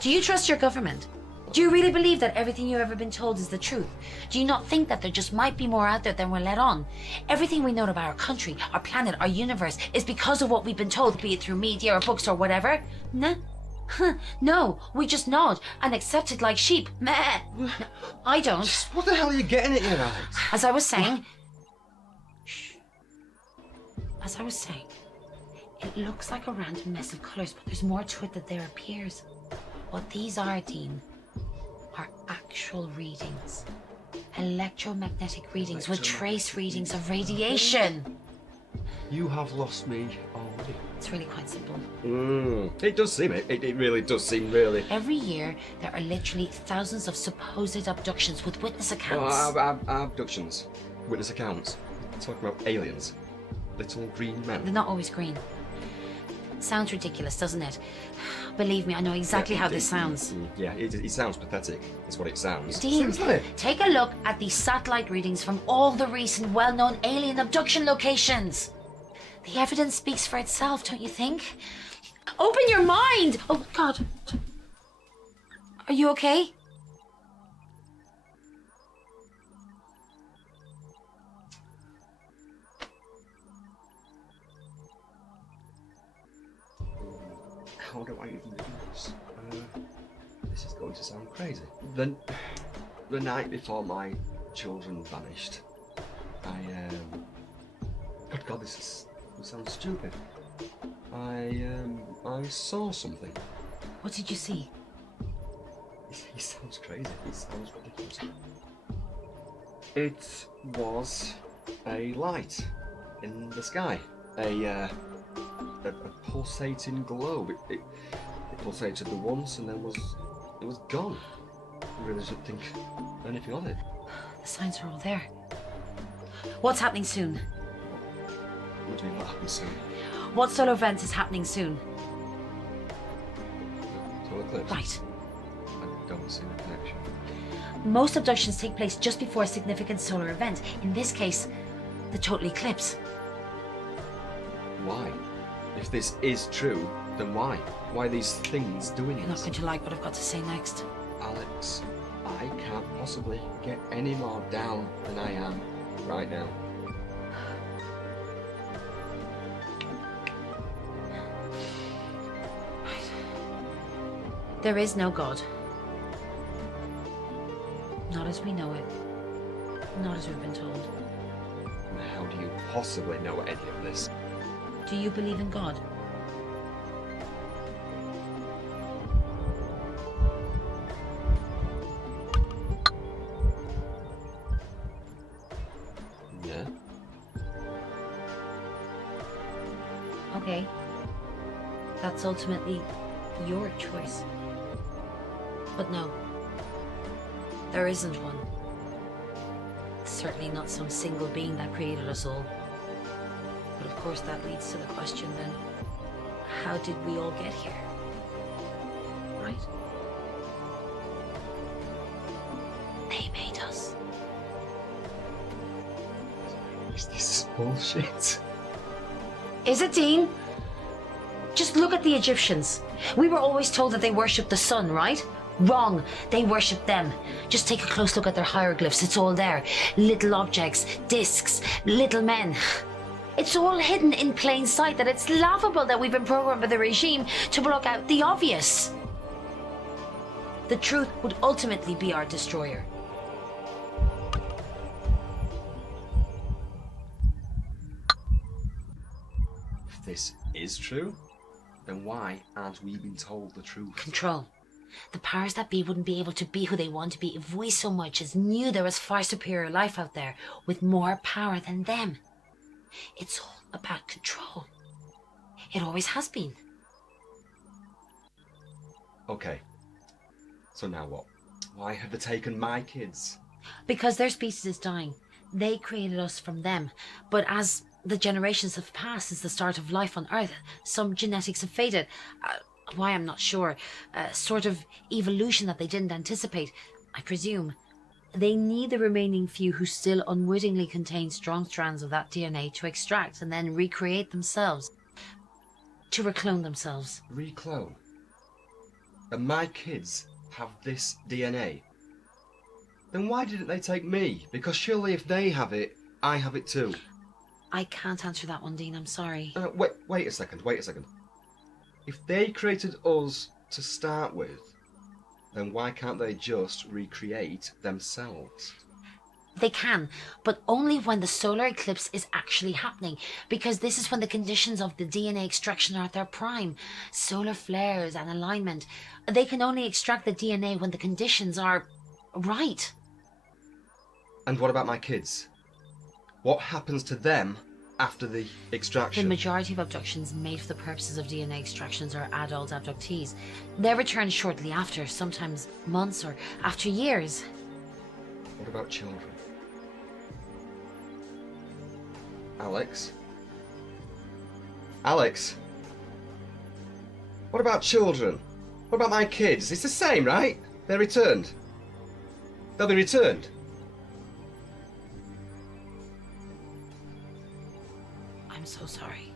Do you trust your government? Do you really believe that everything you've ever been told is the truth? Do you not think that there just might be more out there than we're let on? Everything we know about our country, our planet, our universe is because of what we've been told, be it through media or books or whatever? Nah. Huh, no, we just nod and accept it like sheep. Meh. No, I don't. What the hell are you getting at here, Alex? As I was saying... Shh. As I was saying, it looks like a random mess of colours, but there's more to it than there appears. What these are, Dean, are actual readings. Electromagnetic readings with trace readings of radiation. You have lost me already. It's really quite simple. It does seem it. It really does seem really. Every year, there are literally thousands of supposed abductions with witness accounts. Abductions. Witness accounts. Talking about aliens. Little green men. They're not always green. Sounds ridiculous, doesn't it? Believe me, I know exactly how this sounds. Yeah, it sounds pathetic. It's what it sounds. Dean, take a look at these satellite readings from all the recent well-known alien abduction locations. The evidence speaks for itself, don't you think? Open your mind! Oh, God. Are you okay? How do I even do this? This is going to sound crazy. The night before my children vanished, Good God, this sounds stupid. I saw something. What did you see? He sounds crazy. He sounds ridiculous. It was a light in the sky. A pulsating globe. It pulsated the once and then it was gone. I really didn't think anything of it. The signs are all there. What's happening soon? What do you mean, what happens soon? What solar event is happening soon? Solar eclipse? Right. I don't see the connection. Most abductions take place just before a significant solar event. In this case, the total eclipse. Why? If this is true, then why? Why are these things doing You're not going to like what I've got to say next. Alex, I can't possibly get any more down than I am right now. There is no God. Not as we know it. Not as we've been told. How do you possibly know any of this? Do you believe in God? Yeah. Okay. That's ultimately your choice. But no. There isn't one. Certainly not some single being that created us all. But of course that leads to the question then, how did we all get here? Right? They made us. Is this bullshit? Is it, Dean? Just look at the Egyptians. We were always told that they worshipped the sun, right? Wrong. They worshipped them. Just take a close look at their hieroglyphs. It's all there. Little objects, discs, little men. It's all hidden in plain sight that it's laughable that we've been programmed by the regime to block out the obvious. The truth would ultimately be our destroyer. if this is true, then why aren't we being told the truth? Control. The powers that be wouldn't be able to be who they want to be if we so much as knew there was far superior life out there with more power than them. It's all about control. It always has been. Okay. So now what? Why have they taken my kids? Because their species is dying. They created us from them. But as the generations have passed since the start of life on Earth, some genetics have faded. Why, I'm not sure. A sort of evolution that they didn't anticipate, I presume. They need the remaining few who still unwittingly contain strong strands of that DNA to extract and then recreate themselves. To reclone themselves. Reclone? And my kids have this DNA? Then why didn't they take me? Because surely if they have it, I have it too. I can't answer that one, Dean, I'm sorry. Wait a second. If they created us to start with, then why can't they just recreate themselves? They can, but only when the solar eclipse is actually happening, because this is when the conditions of the DNA extraction are at their prime. Solar flares and alignment. They can only extract the DNA when the conditions are right. And what about my kids? What happens to them after the extraction? The majority of abductions made for the purposes of DNA extractions are adult abductees. They're returned shortly after, sometimes months or after years. What about children? Alex? What about children? What about my kids? It's the same, right? They're returned. They'll be returned. I'm so sorry.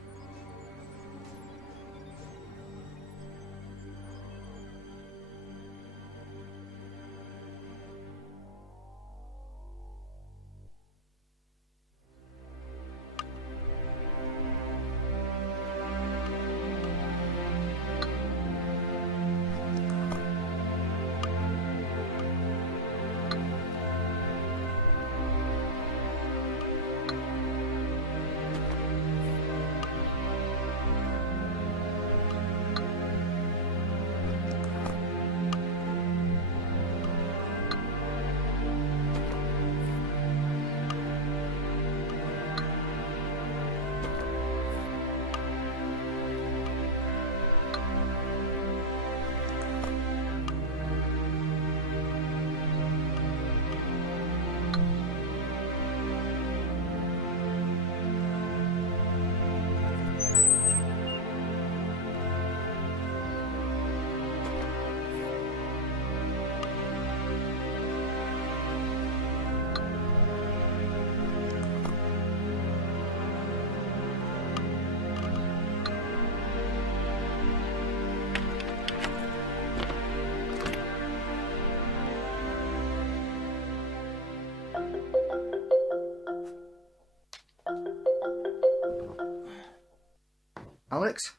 Alex?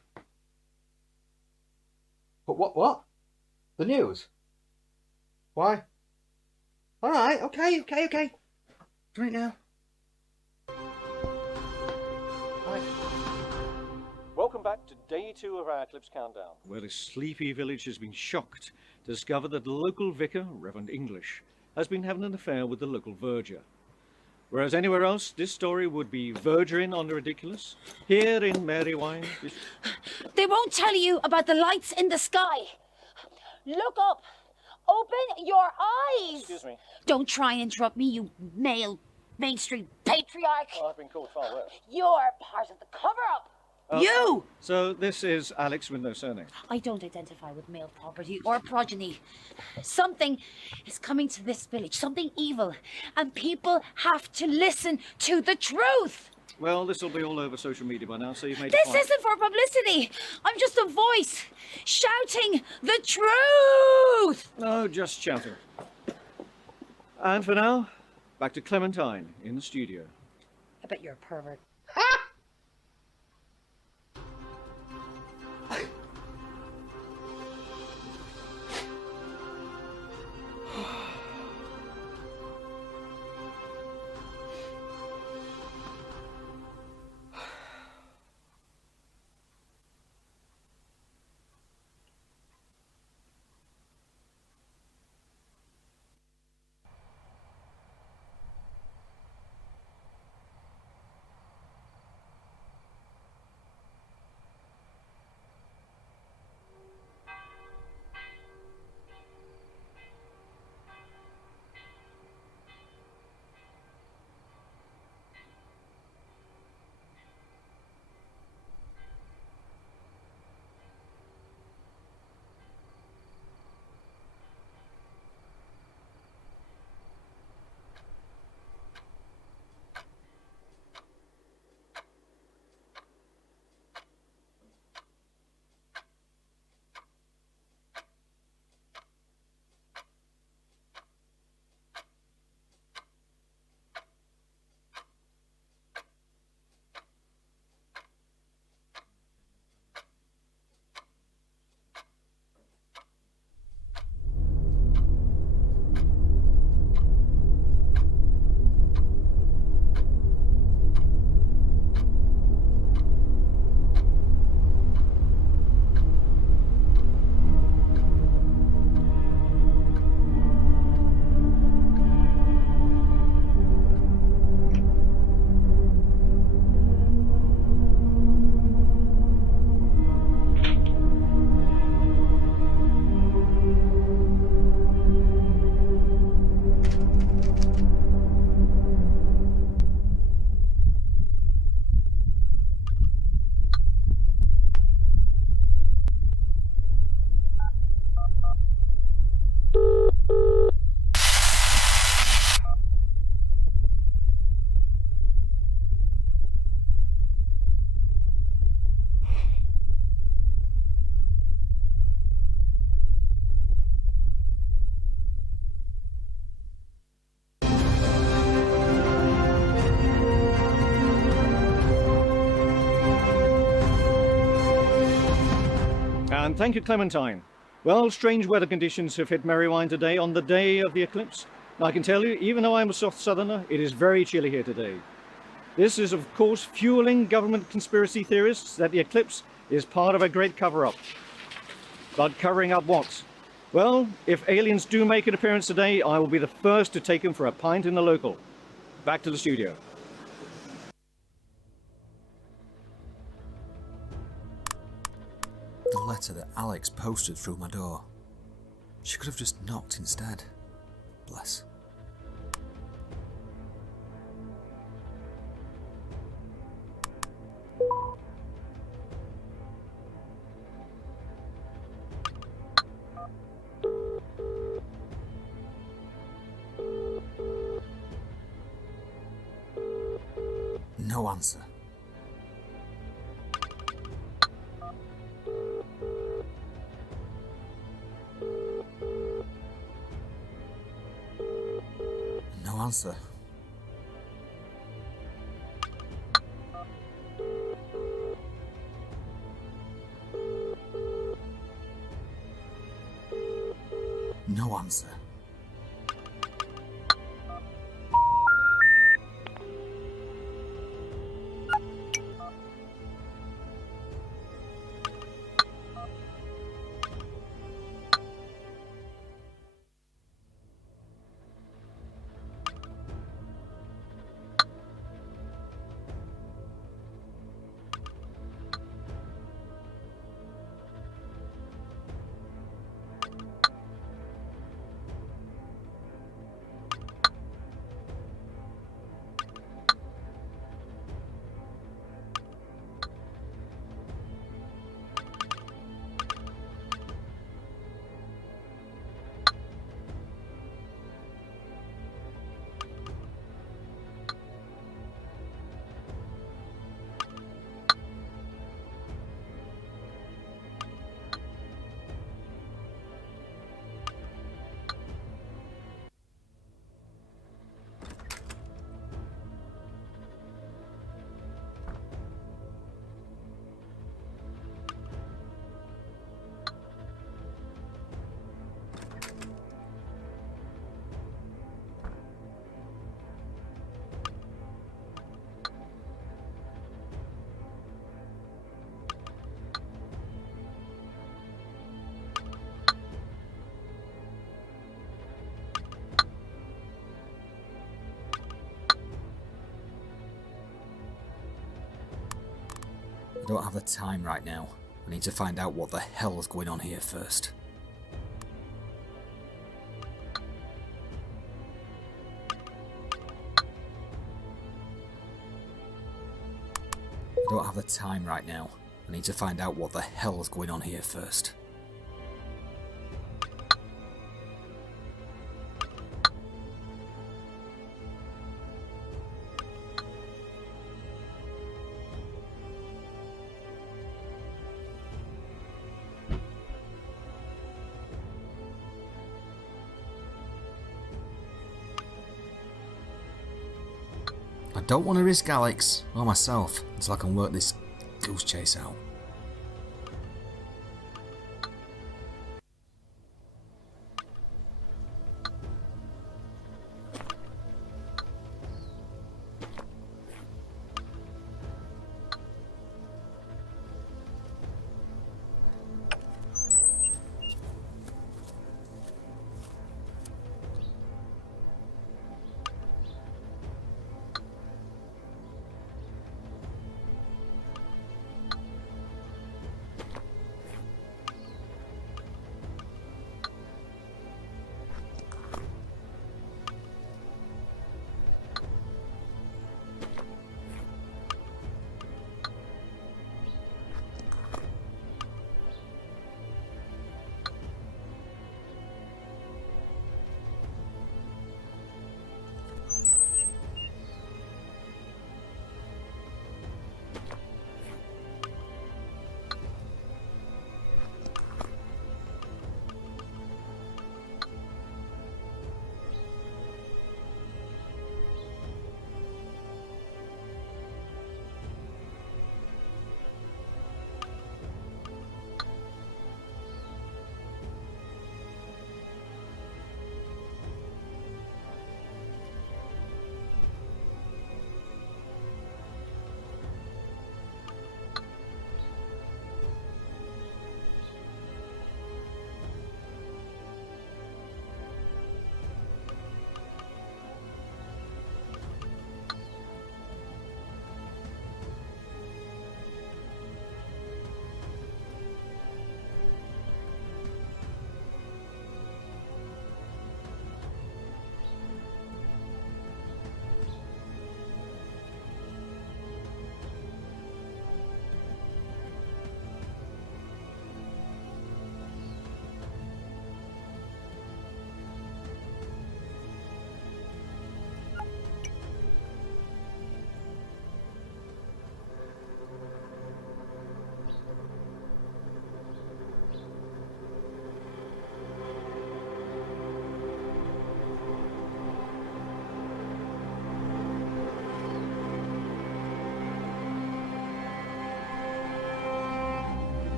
But what? The news? Why? Alright, okay. Right now. Welcome back to day 2 of our Eclipse Countdown, where this sleepy village has been shocked to discover that the local vicar, Reverend English, has been having an affair with the local verger. Whereas anywhere else, this story would be verging on the ridiculous. Here in Mary Wine... They won't tell you about the lights in the sky. Look up. Open your eyes. Excuse me. Don't try and interrupt me, you male Main Street patriarch. Oh, I've been called far worse. You're part of the cover-up. You! So this is Alex with no surname. I don't identify with male property or progeny. Something is coming to this village, something evil, and people have to listen to the truth. Well, this will be all over social media by now, so you've made This isn't for publicity. I'm just a voice shouting the truth. No, just shouting. And for now, back to Clementine in the studio. I bet you're a pervert. And thank you, Clementine. Well, strange weather conditions have hit Merrywine today on the day of the eclipse. And I can tell you, even though I'm a soft southerner, it is very chilly here today. This is, of course, fueling government conspiracy theorists that the eclipse is part of a great cover-up. But covering up what? Well, if aliens do make an appearance today, I will be the first to take them for a pint in the local. Back to the studio. The letter that Alex posted through my door. She could have just knocked instead. Bless. No answer. No answer. No answer. I don't have the time right now. I need to find out what the hell is going on here first. I don't have the time right now. I need to find out what the hell is going on here first. I don't want to risk Alex or myself until I can work this goose chase out.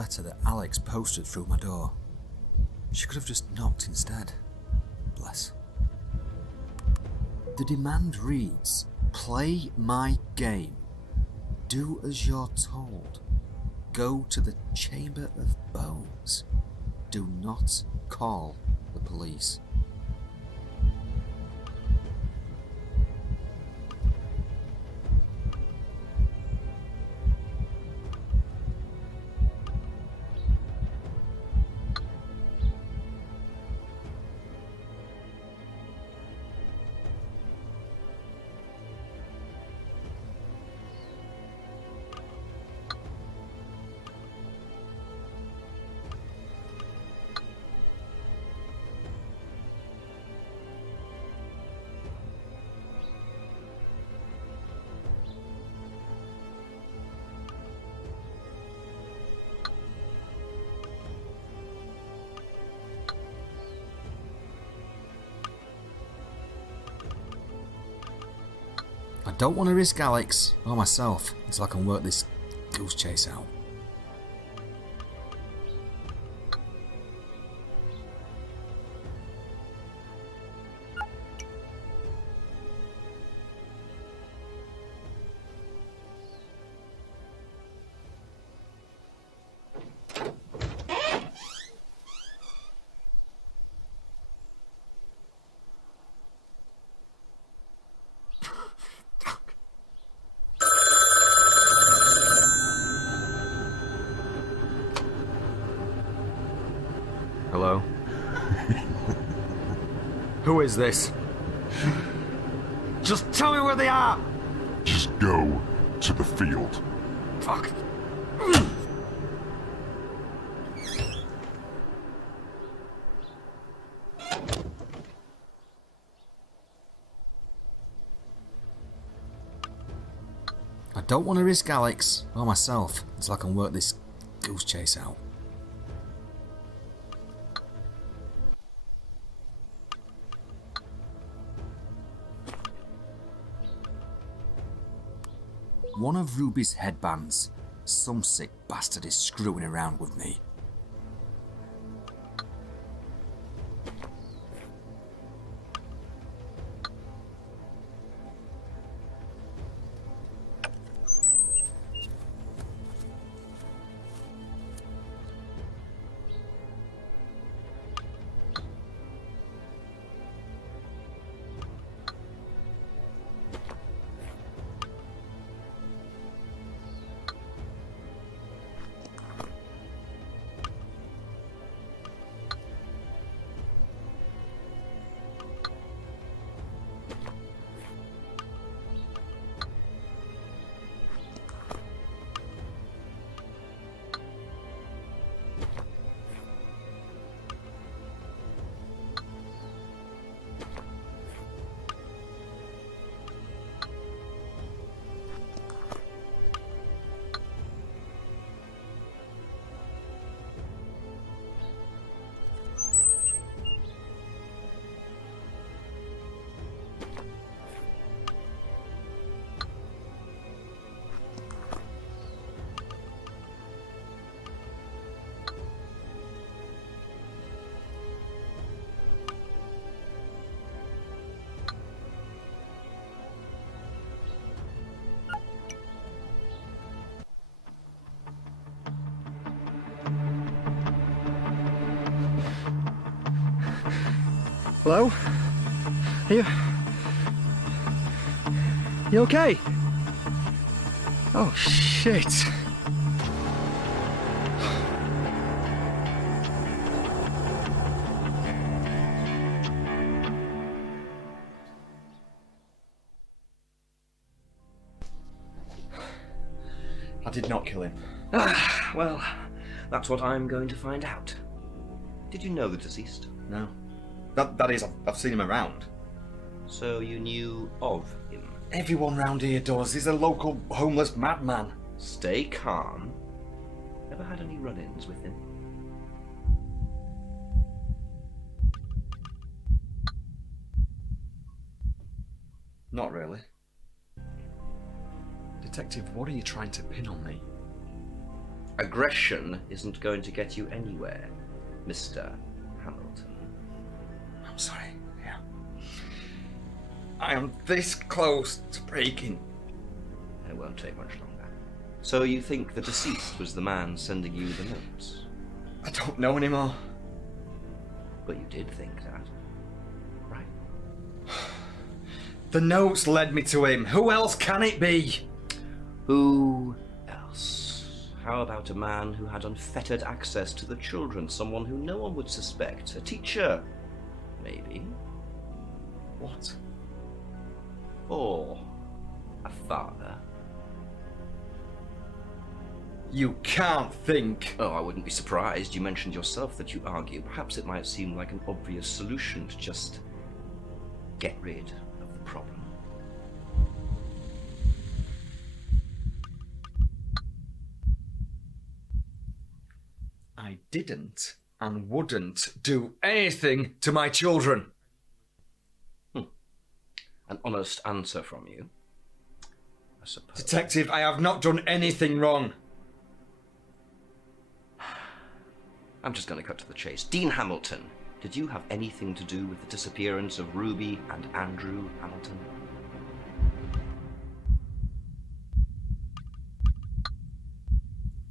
letter that Alex posted through my door. She could have just knocked instead. Bless. The demand reads, "Play my game. Do as you're told. Go to the Chamber of Bones. Do not call the police." I don't want to risk Alex or myself until I can work this goose chase out. Hello? Who is this? Just tell me where they are! Just go to the field. Fuck. I don't want to risk Alex or myself until I can work this goose chase out. One of Ruby's headbands. Some sick bastard is screwing around with me. Hello? You okay? Oh shit. I did not kill him. Ah, well, that's what I'm going to find out. Did you know the deceased? No. That is, I've seen him around. So you knew of him? Everyone round here does. He's a local homeless madman. Stay calm. Ever had any run-ins with him? Not really. Detective, what are you trying to pin on me? Aggression isn't going to get you anywhere, Mr. Hamilton. I'm sorry, yeah. I am this close to breaking. It won't take much longer. So you think the deceased was the man sending you the notes? I don't know anymore. But you did think that, right? The notes led me to him. Who else can it be? Who else? How about a man who had unfettered access to the children? Someone who no one would suspect? A teacher? Maybe. What? Or a father? You can't think. Oh, I wouldn't be surprised. You mentioned yourself that you argue. Perhaps it might seem like an obvious solution to just get rid of the problem. I didn't and wouldn't do anything to my children. An honest answer from you, I suppose. Detective, I have not done anything wrong. I'm just going to cut to the chase. Dean Hamilton, did you have anything to do with the disappearance of Ruby and Andrew Hamilton?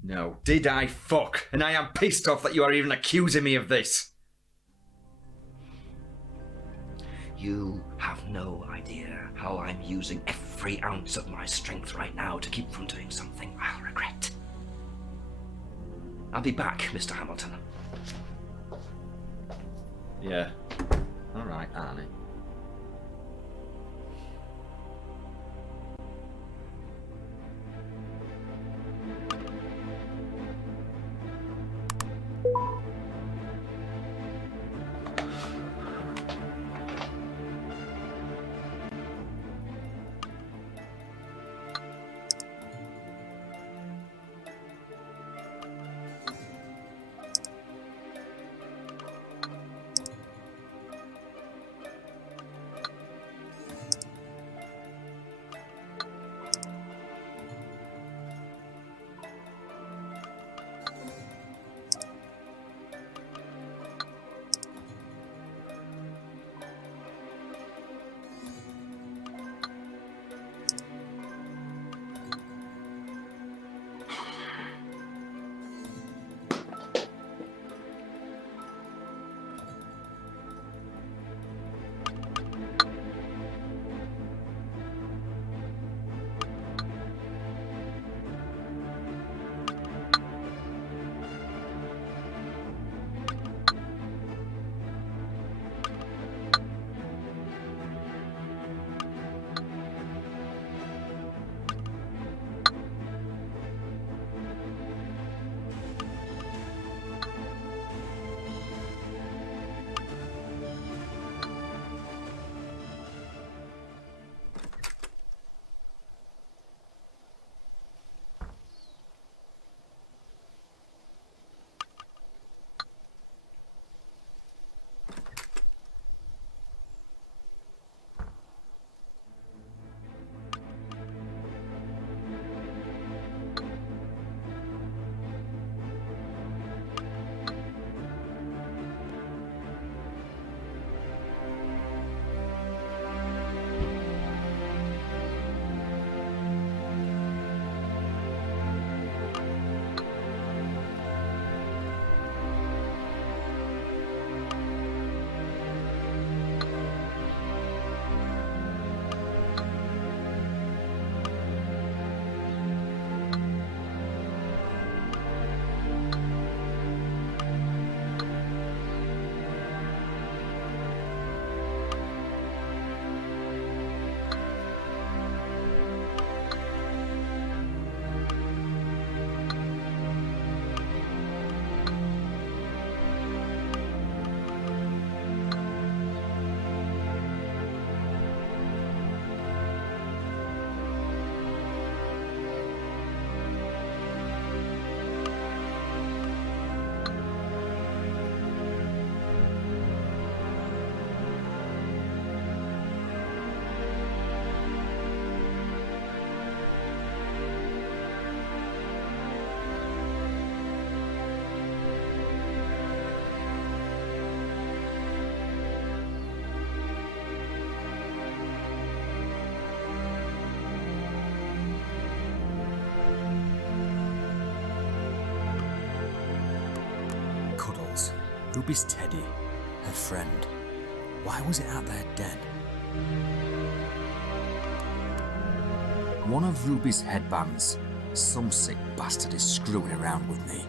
No. Did I fuck? And I am pissed off that you are even accusing me of this. You have no idea how I'm using every ounce of my strength right now to keep from doing something I'll regret. I'll be back, Mr. Hamilton. Yeah. All right, Arnie. Ruby's teddy, her friend, why was it at their den? One of Ruby's headbands. Some sick bastard is screwing around with me.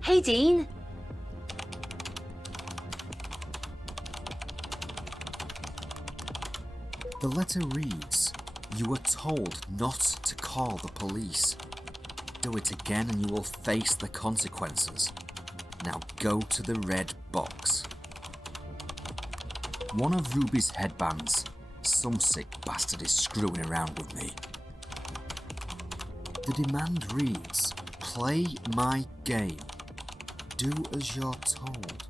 Hey, Dean. The letter reads, "You were told not to call the police. Do it again and you will face the consequences. Now go to the red box." One of Ruby's headbands. Some sick bastard is screwing around with me. The demand reads, "Play my game. Do as you're told.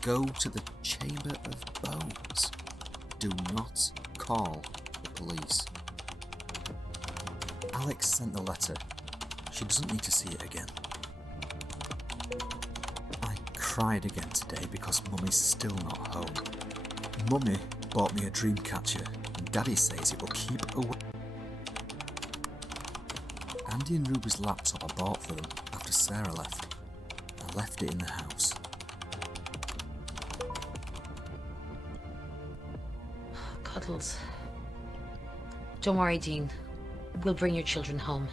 Go to the Chamber of Bones. Do not call the police." Alex sent the letter. She doesn't need to see it again. I cried again today because Mummy's still not home. Mummy bought me a dream catcher and Daddy says it will keep away. Andy and Ruby's laptop I bought for them after Sarah left. I left it in the house. Cuddles. Don't worry, Dean. We'll bring your children home.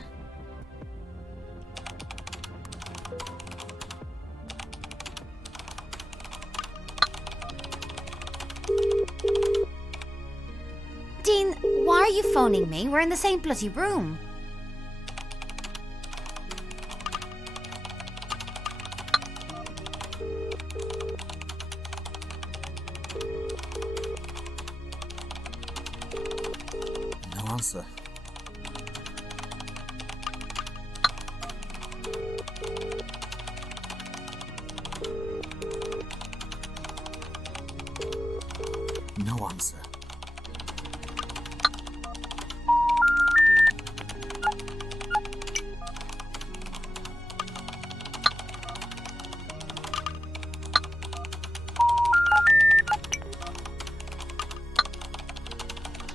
Dean, why are you phoning me? We're in the same bloody room. No answer. No answer.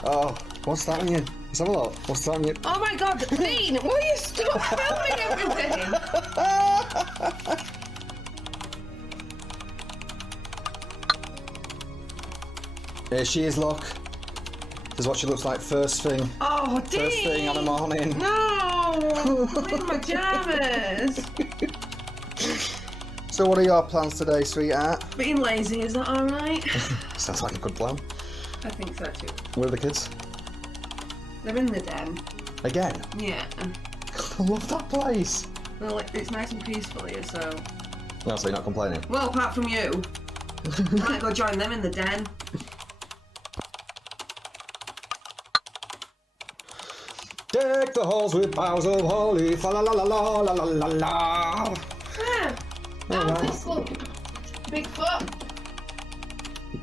Oh, what's that on you? Let's have a look. What's that on you? Oh my god, Dean, will you stop filming everything? Here she is, look. This is what she looks like first thing. Oh, Dean! First thing on the morning. No! Leave my pajamas! So what are your plans today, sweetheart? Being lazy, is that alright? Sounds like a good plan. I think so too. Where are the kids? They're in the den. Again? Yeah. I love that place. Well, it's nice and peaceful here, so... No, so you're not complaining? Well, apart from you. Might go join them in the den. Deck the halls with boughs of holly, fa la la la la la la la la. Yeah. Alright. Look. Big foot.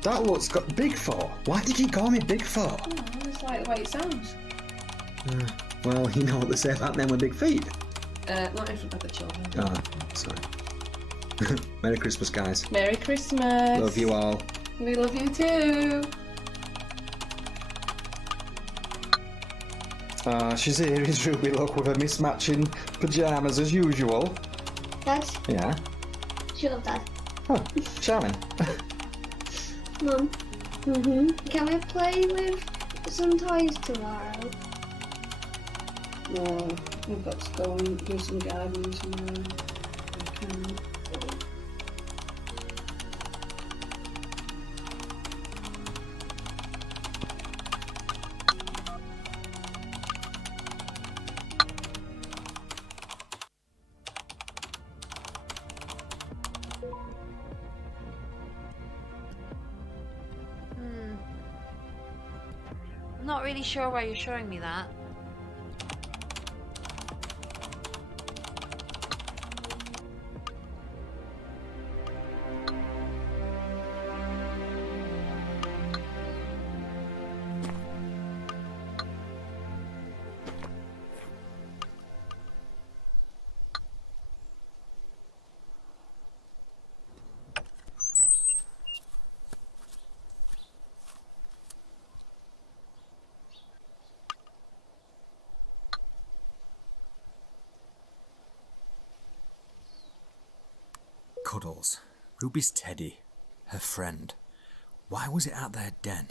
That looks got Bigfoot. Why did you call me Bigfoot? Oh, it's like the way it sounds. Well, you know what they say about men with big feet. Not in front of the children. Oh, sorry. Merry Christmas, guys. Merry Christmas. Love you all. We love you too. She's here, is Ruby, look, with her mismatching pyjamas as usual. Dad? Yeah? Shut up, Dad. Oh, charming. Mum? Can we play with some toys tomorrow? No, we've got to go and do some gardening tomorrow. I'm not really sure why you're showing me that. Cuddles. Ruby's teddy. Her friend. Why was it at their den?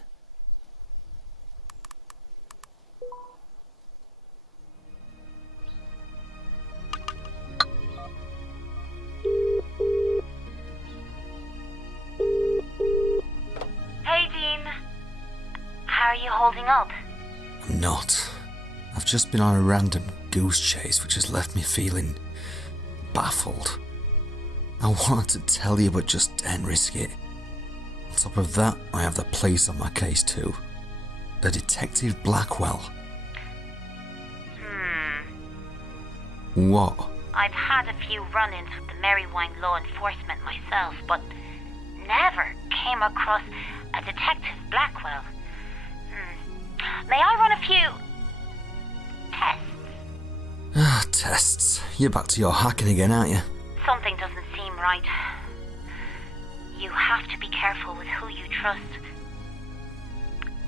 Hey, Dean. How are you holding up? I'm not. I've just been on a random goose chase which has left me feeling baffled. I wanted to tell you but just didn't risk it. On top of that, I have the police on my case too. The Detective Blackwell. What? I've had a few run-ins with the Merrywine law enforcement myself, but never came across a Detective Blackwell. May I run a few tests? Tests. You're back to your hacking again, aren't you? Something doesn't seem right. You have to be careful with who you trust.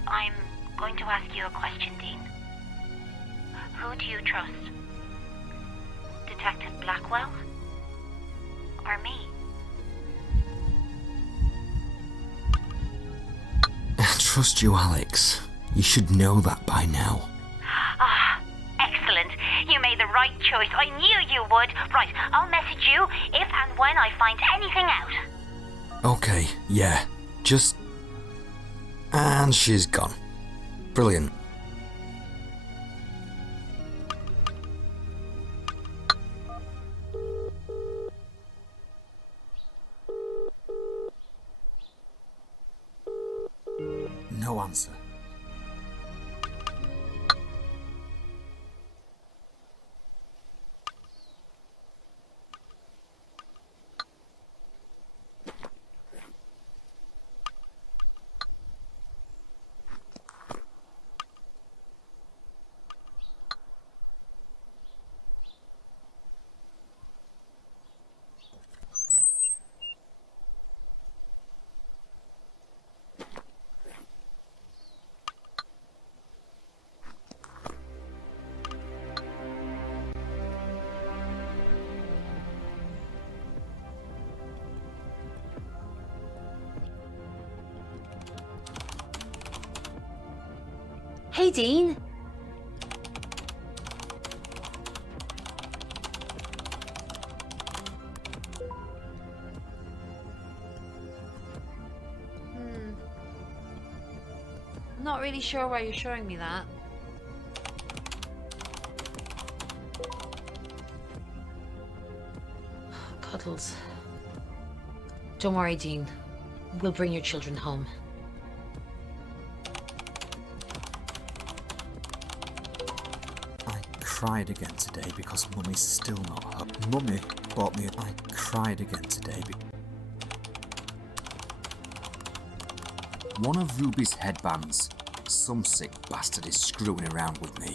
I'm going to ask you a question, Dean. Who do you trust? Detective Blackwell? Or me? I trust you, Alex. You should know that by now. Ah, excellent. You made the right choice. I knew you would. Right, I'll message you if and when I find anything out. Okay, yeah. Just... And she's gone. Brilliant. No answer. Hey, Dean. I'm not really sure why you're showing me that. Cuddles. Don't worry, Dean. We'll bring your children home. I cried again today because Mummy's still not home. Mummy bought me. I cried again today. One of Ruby's headbands. Some sick bastard is screwing around with me.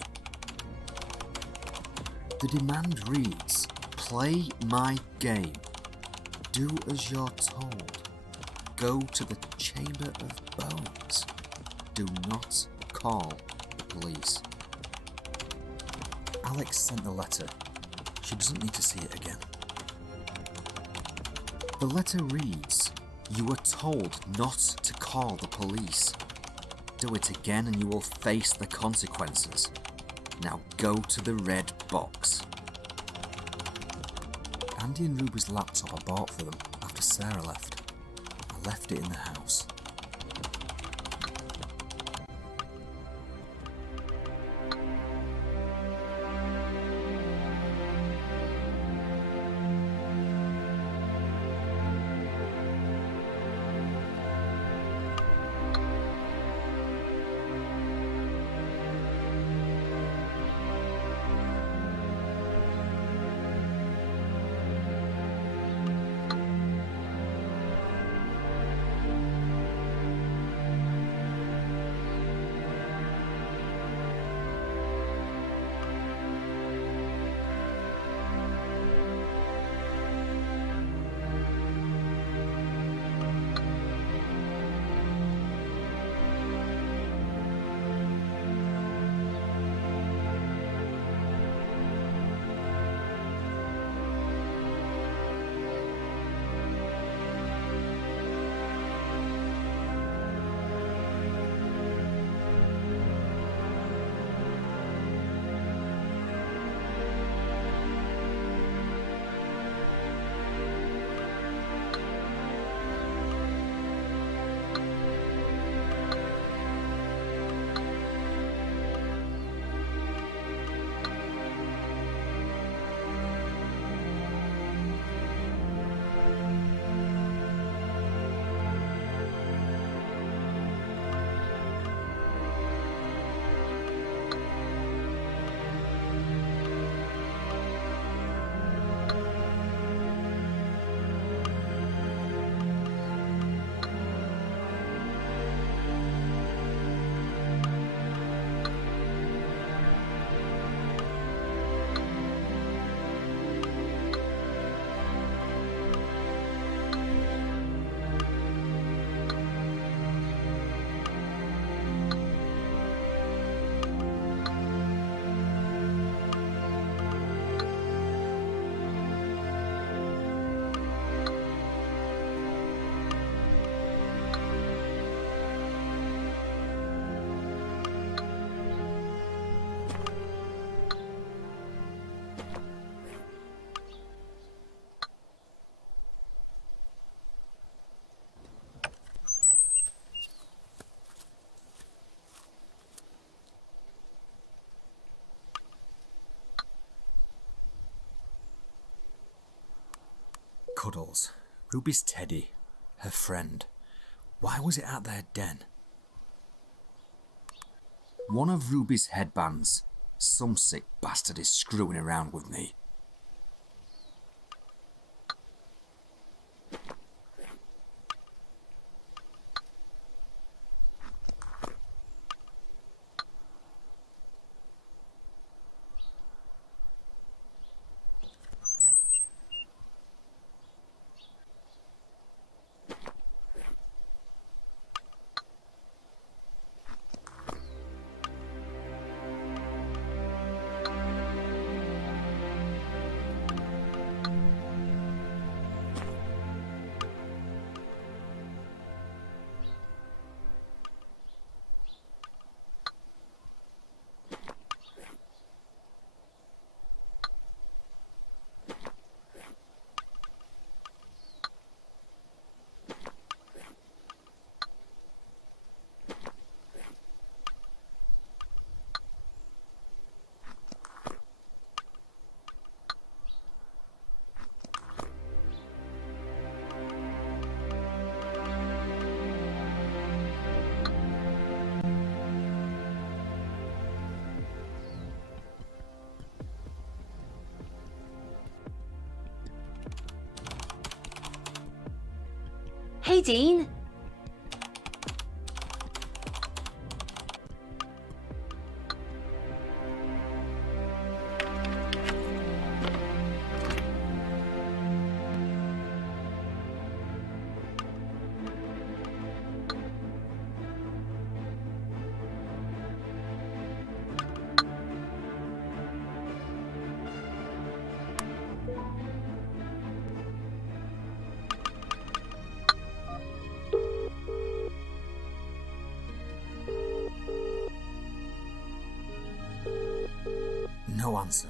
The demand reads, play my game. Do as you're told. Go to the Chamber of Bones. Do not call the police. Alex sent the letter. She doesn't need to see it again. The letter reads, you were told not to call the police. Do it again and you will face the consequences. Now go to the red box. Andy and Ruby's laptop I bought for them after Sarah left. I left it in the house. Cuddles. Ruby's teddy. Her friend. Why was it at their den? One of Ruby's headbands. Some sick bastard is screwing around with me. Hey, Dean. No answer.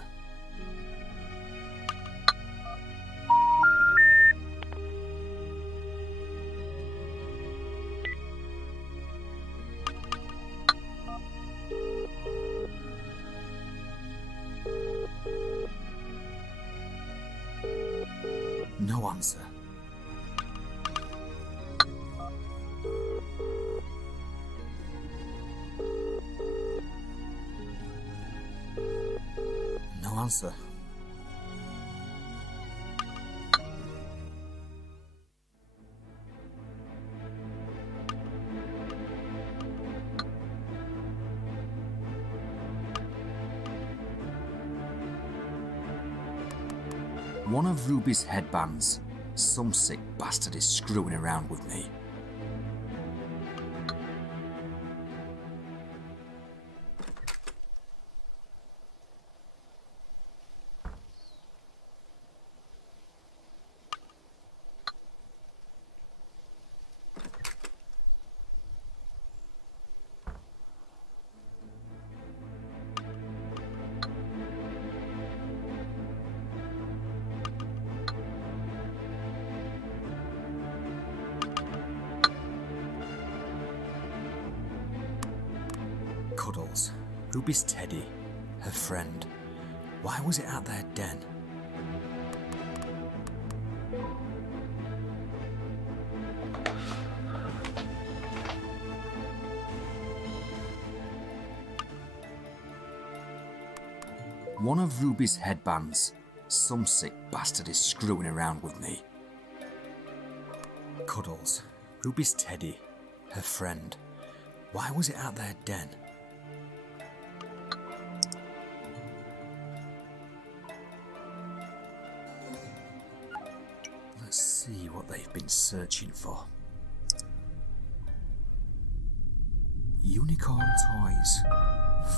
No answer. No answer. One of Ruby's headbands. Some sick bastard is screwing around with me. Cuddles. Ruby's teddy. Her friend. Why was it at their den? One of Ruby's headbands. Some sick bastard is screwing around with me. Cuddles. Ruby's teddy. Her friend. Why was it at their den? Let's see what they've been searching for. Unicorn toys.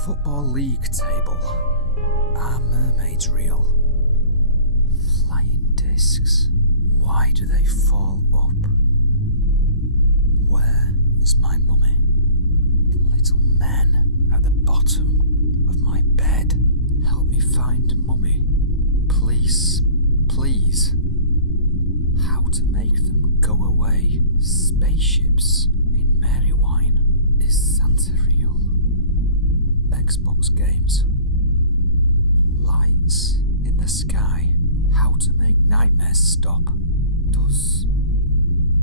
Football league table. Are mermaids real? Flying discs. Why do they fall up? Where is my mummy? Little men at the bottom of my bed. Help me find mummy. Please, please. How to make them go away. Spaceships in Marywine. Is Santa real? Xbox games. Lights in the sky. How to make nightmares stop. Does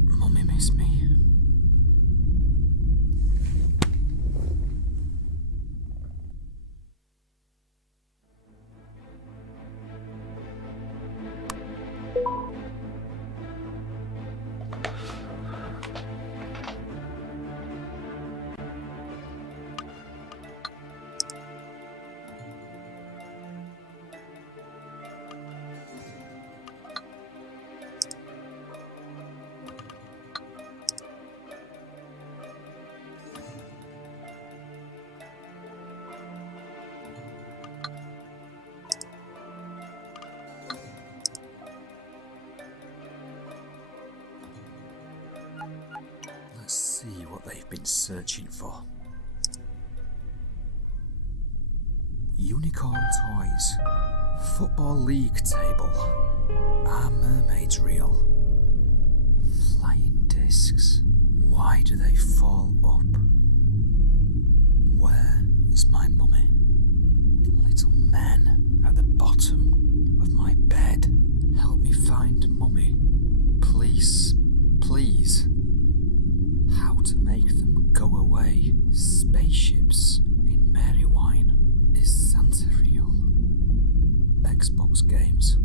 mummy miss me? Let's see what they've been searching for. Unicorn toys. Football league table. Are mermaids real? Flying discs. Why do they fall up? Where is my mummy? Little men at the bottom of my bed. Help me find mummy. Please, please. How to make them go away. Spaceships in Marywine. Is Santa real? Xbox games.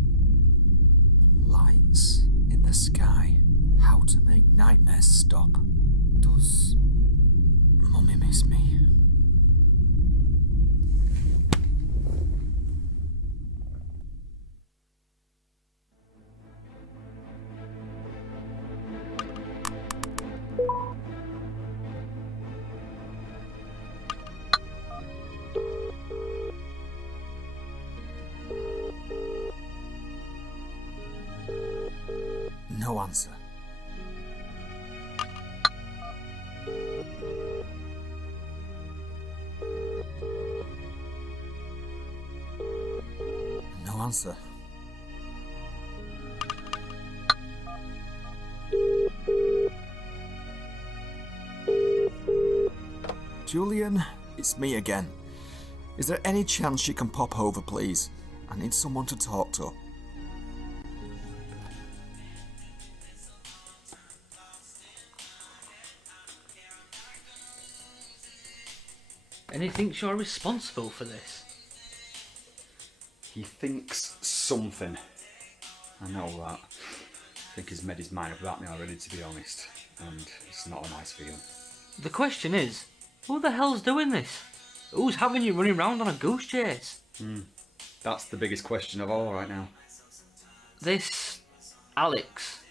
Lights in the sky. How to make nightmares stop. Does mummy miss me? No answer. No answer. Julian, it's me again. Is there any chance you can pop over, please? I need someone to talk to. And he thinks you're responsible for this. He thinks something. I know that. I think he's made his mind up about me already, to be honest. And it's not a nice feeling. The question is, who the hell's doing this? Who's having you running around on a goose chase? That's the biggest question of all right now. This Alex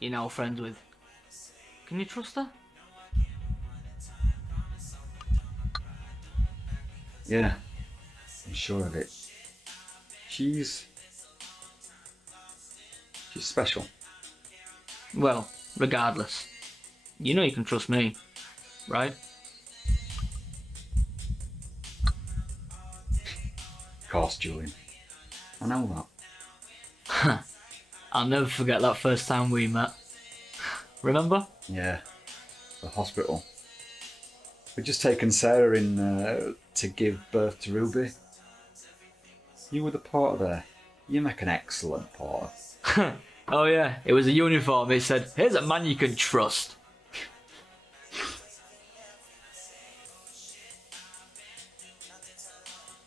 you're now friends with. Can you trust her? Yeah, I'm sure of it. She's special. Well, regardless, you know you can trust me, right? Of course, Julian. I know that. I'll never forget that first time we met. Remember? Yeah, the hospital. We'd just taken Sarah in to give birth to Ruby. You were the porter there. You make an excellent porter. Oh yeah, it was a uniform. It said, "Here's a man you can trust."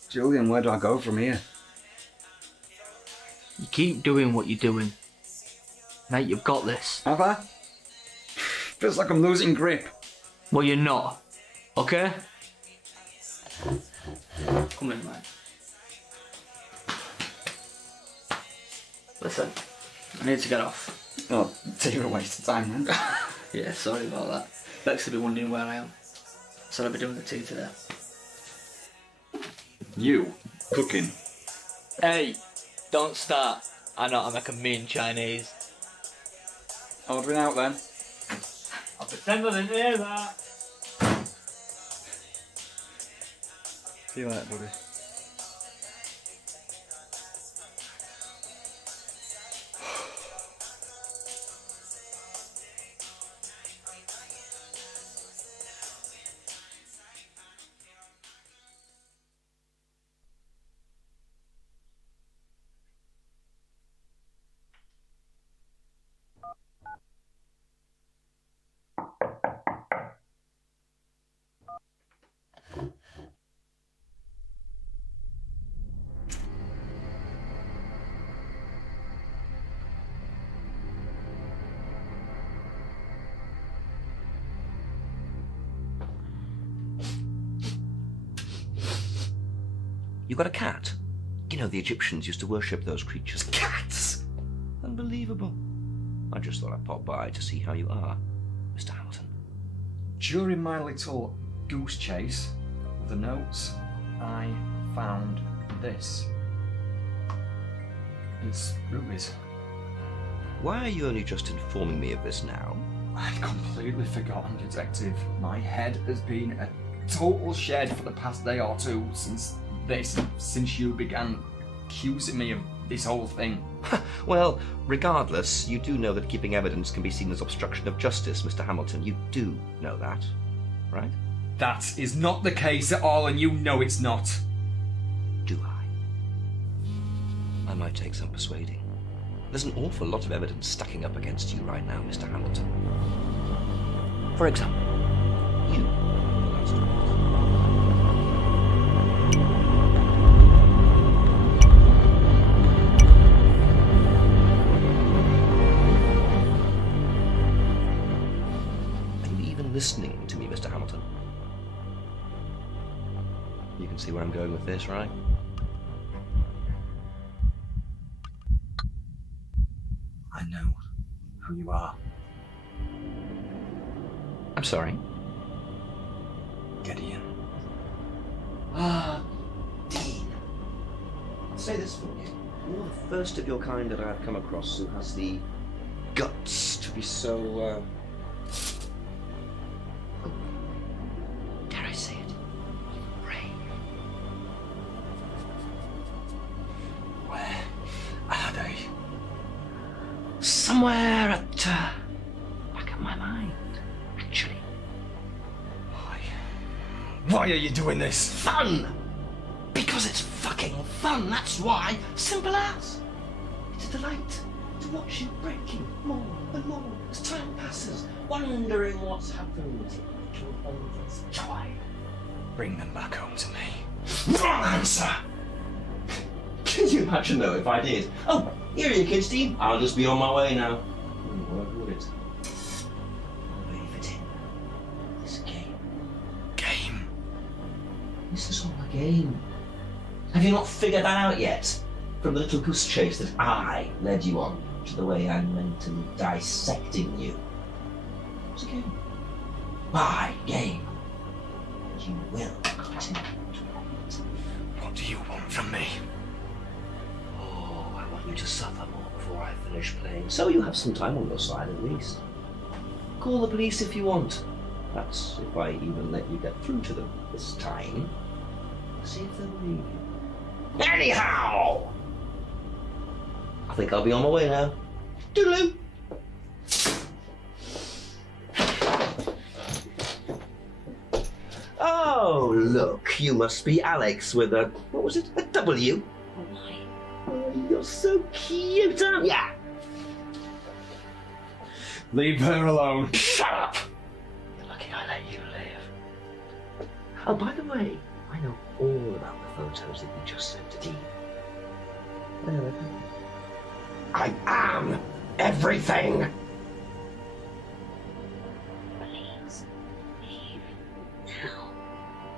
Julian, where do I go from here? You keep doing what you're doing. Mate, you've got this. Have I? Feels like I'm losing grip. Well, you're not. Okay? Come in, mate. Listen, I need to get off. Oh, you're a waste of time, man. Yeah, sorry about that. Bex will be wondering where I am. So I'll be doing the tea today. You? Cooking? Hey, don't start. I know how to make a mean Chinese. Ordering out then. I'll pretend I didn't hear that. See you later, buddy. You got a cat? You know, the Egyptians used to worship those creatures. Cats! Unbelievable. I just thought I'd pop by to see how you are, Mr. Hamilton. During my little goose chase with the notes, I found this. It's Ruby's. Why are you only just informing me of this now? I've completely forgotten, Detective. My head has been a total shed for the past day or two since you began accusing me of this whole thing. Well, regardless, you do know that keeping evidence can be seen as obstruction of justice, Mr. Hamilton. You do know that, right? That is not the case at all, and you know it's not. Do I? I might take some persuading. There's an awful lot of evidence stacking up against you right now, Mr. Hamilton. For example, you last night. Listening to me, Mr. Hamilton. You can see where I'm going with this, right? I know who you are. I'm sorry. Gideon. Dean. I'll say this for you. You're the first of your kind that I've come across who has the guts to be so, dare I say it? Brave. Where somewhere at back of my mind, actually. Why are you doing this? Fun! Because it's fucking fun, that's why. Simple as. It's a delight to watch you breaking more and more as time passes, wondering what's happened. Little moments of joy. Bring them back home to me. Wrong answer! Can you imagine though if I did? Oh, here are your kids, Dean. I'll just be on my way now. Wouldn't work, would it? I'll leave it in. It's a game. Game? This is all a game. Have you not figured that out yet? From the little goose chase that I led you on to the way I'm mentally dissecting you. It's a game. My game. And you will continue to play it. What do you want from me? Oh, I want you to suffer more before I finish playing, so you have some time on your side at least. Call the police if you want. That's if I even let you get through to them this time. See if they'll believe you. Anyhow! I think I'll be on my way now. Toodaloo! Oh, look, you must be Alex with a, what was it, a W? Oh, you're so cute, aren't ya? Leave her alone. Shut up! You're lucky I let you live. Oh, by the way, I know all about the photos that you just sent to Dean. I am everything! Please, leave now,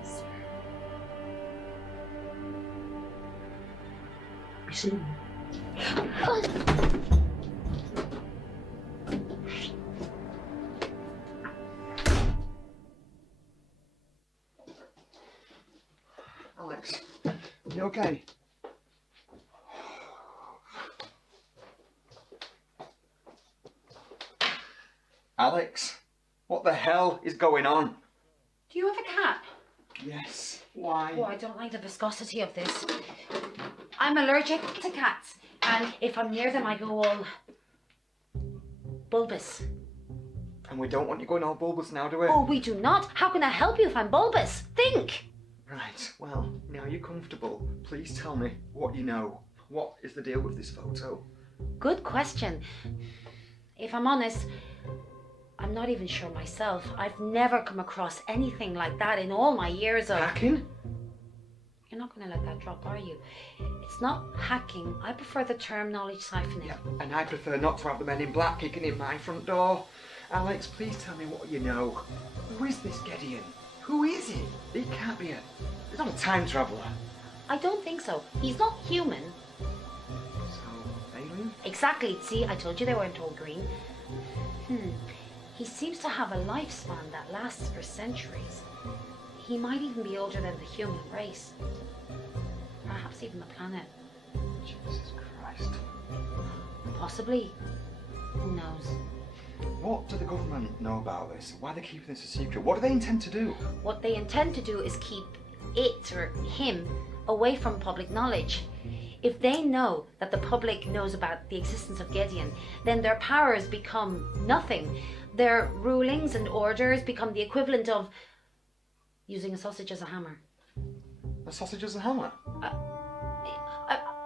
sir. Be soon. Alex, you okay? Alex, what the hell is going on? Do you have a cat? Yes, why? Oh, I don't like the viscosity of this. I'm allergic to cats, and if I'm near them, I go all bulbous. And we don't want you going all bulbous now, do we? Oh, we do not. How can I help you if I'm bulbous? Think. Right, well, now you're comfortable. Please tell me what you know. What is the deal with this photo? Good question. If I'm honest, I'm not even sure myself. I've never come across anything like that in all my years of... Hacking? You're not going to let that drop, are you? It's not hacking. I prefer the term knowledge siphoning. Yeah, and I prefer not to have the men in black kicking in my front door. Alex, please tell me what you know. Who is this Gideon? Who is he? He can't be he's not a time traveller. I don't think so. He's not human. So, alien? Exactly. See, I told you they weren't all green. He seems to have a lifespan that lasts for centuries. He might even be older than the human race. Perhaps even the planet. Jesus Christ. Possibly. Who knows? What do the government know about this? Why are they keeping this a secret? What do they intend to do? What they intend to do is keep it, or him, away from public knowledge. If they know that the public knows about the existence of Gideon, then their powers become nothing. Their rulings and orders become the equivalent of using a sausage as a hammer. A sausage as a hammer?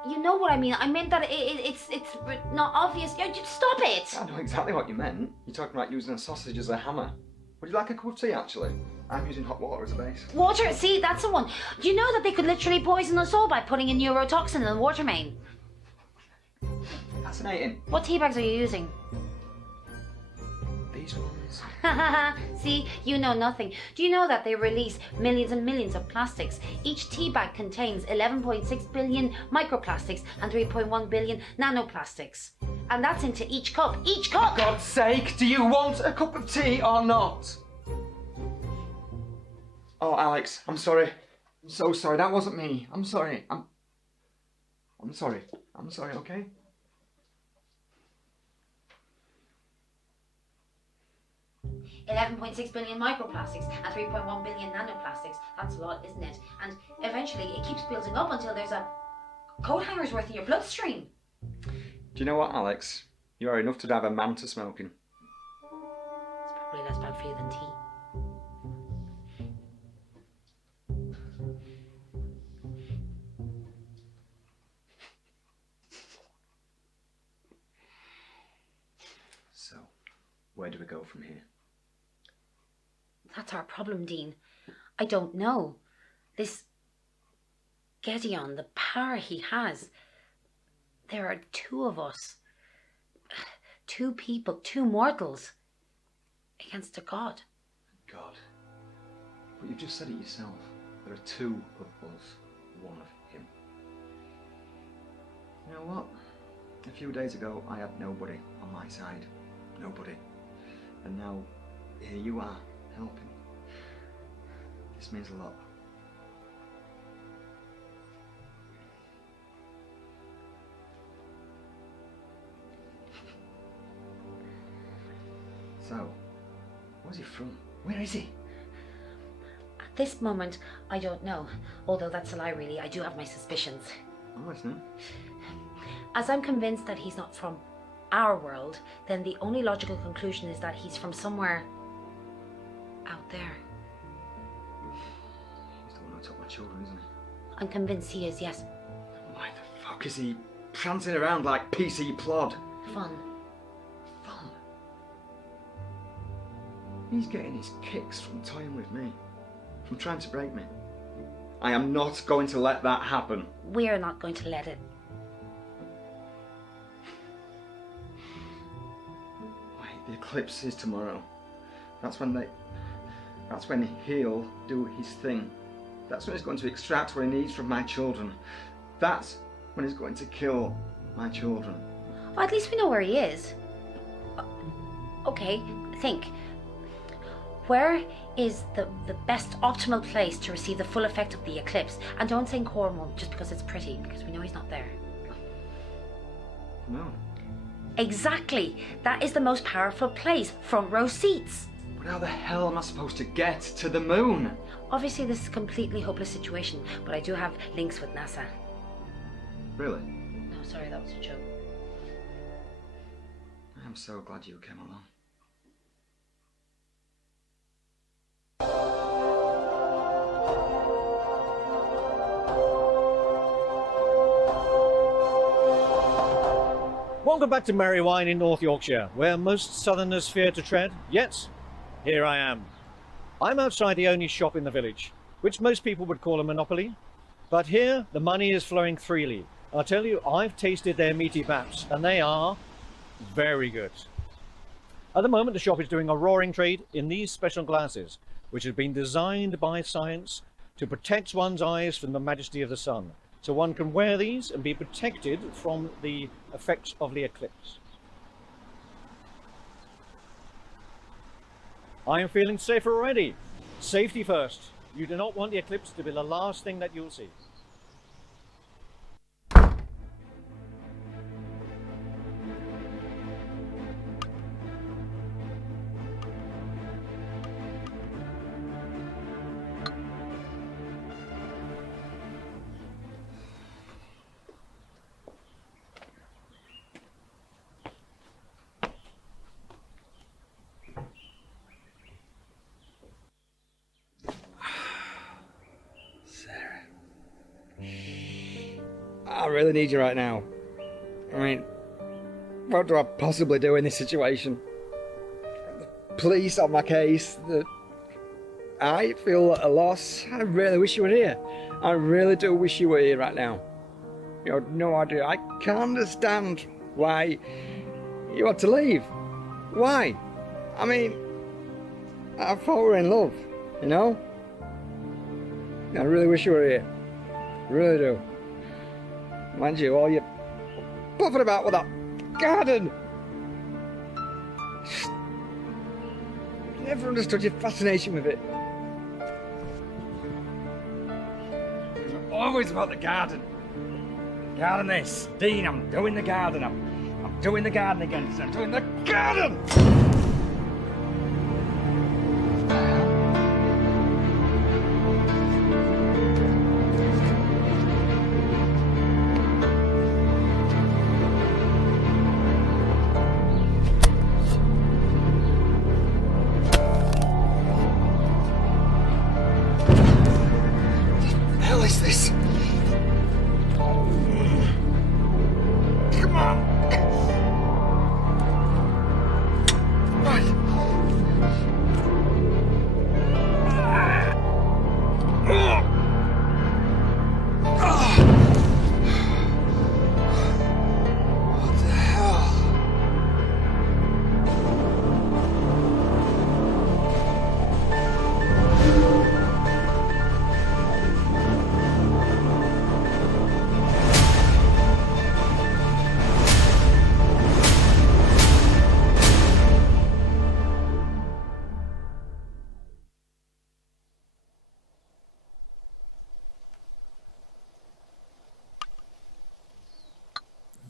You know what I mean. I meant that it's not obvious. Yeah, just stop it! I know exactly what you meant. You're talking about using a sausage as a hammer. Would you like a cup of tea, actually? I'm using hot water as a base. Water? See, that's the one. Do you know that they could literally poison us all by putting a neurotoxin in the water main? Fascinating. What tea bags are you using? These ones. See, you know nothing. Do you know that they release millions and millions of plastics? Each tea bag contains 11.6 billion microplastics and 3.1 billion nanoplastics. And that's into each cup. Each cup! For God's sake, do you want a cup of tea or not? Oh, Alex, I'm sorry. I'm so sorry. That wasn't me. I'm sorry. I'm sorry. I'm sorry, okay? $11.6 billion microplastics and 3.1 billion nanoplastics. That's a lot, isn't it? And eventually it keeps building up until there's a coat hanger's worth in your bloodstream. Do you know what, Alex? You are enough to drive a man to smoking. It's probably less bad for you than tea. So, where do we go from here? That's our problem, Dean. I don't know. This Gedeon, the power he has. There are two of us. Two people, two mortals. Against a god. God. But you've just said it yourself. There are two of us, one of him. You know what? A few days ago, I had nobody on my side. Nobody. And now, here you are, helping. This means a lot. So, where's he from? Where is he? At this moment, I don't know. Although that's a lie, really. I do have my suspicions. I'm listening. As I'm convinced that he's not from our world, then the only logical conclusion is that he's from somewhere out there. He's the one who took my children, isn't he? I'm convinced he is, yes. Why the fuck is he prancing around like PC Plod? Fun. Fun? He's getting his kicks from toying with me, from trying to break me. I am not going to let that happen. We're not going to let it. The eclipse is tomorrow. That's when he'll do his thing. That's when he's going to extract what he needs from my children. That's when he's going to kill my children. Well, at least we know where he is. Okay, think. Where is the best optimal place to receive the full effect of the eclipse? And don't think Cornwall just because it's pretty, because we know he's not there. No. Exactly. That is the most powerful place. Front row seats. But how the hell am I supposed to get to the moon? Obviously, this is a completely hopeless situation, but I do have links with NASA. Really? No, sorry, that was a joke. I'm so glad you came along. Welcome back to Merry Wine in North Yorkshire, where most southerners fear to tread, yet here I am. I'm outside the only shop in the village, which most people would call a monopoly, but here the money is flowing freely. I'll tell you, I've tasted their meaty baps, and they are very good. At the moment, the shop is doing a roaring trade in these special glasses, which have been designed by science to protect one's eyes from the majesty of the sun. So one can wear these and be protected from the effects of the eclipse. I am feeling safer already. Safety first. You do not want the eclipse to be the last thing that you'll see. I really need you right now. I mean, what do I possibly do in this situation? The police on my case, I feel at a loss. I really wish you were here. I really do wish you were here right now. You have no idea. I can't understand why you had to leave. Why? I mean, I thought we were in love, you know? I really wish you were here. I really do. Mind you, all you're puffing about with that garden. Never understood your fascination with it. It was always about the garden. Garden this. Dean, I'm doing the garden. I'm doing the garden again. I'm doing the garden!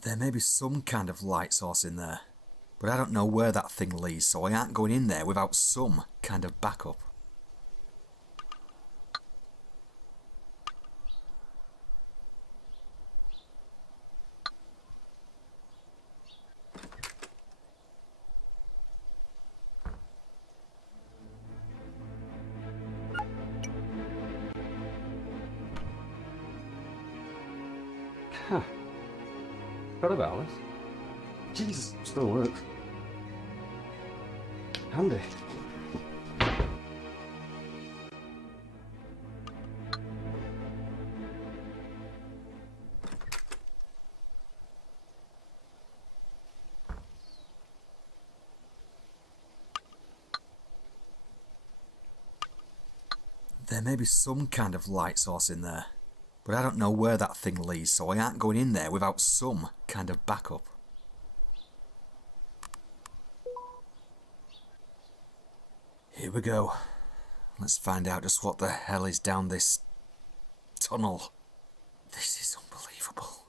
There may be some kind of light source in there, but I don't know where that thing leads, so I aren't going in there without some kind of backup. Huh. Forgot about this. Jesus, still works. Handy. There may be some kind of light source in there, but I don't know where that thing leads, so I aren't going in there without some kind of backup. Here we go. Let's find out just what the hell is down this tunnel. This is unbelievable.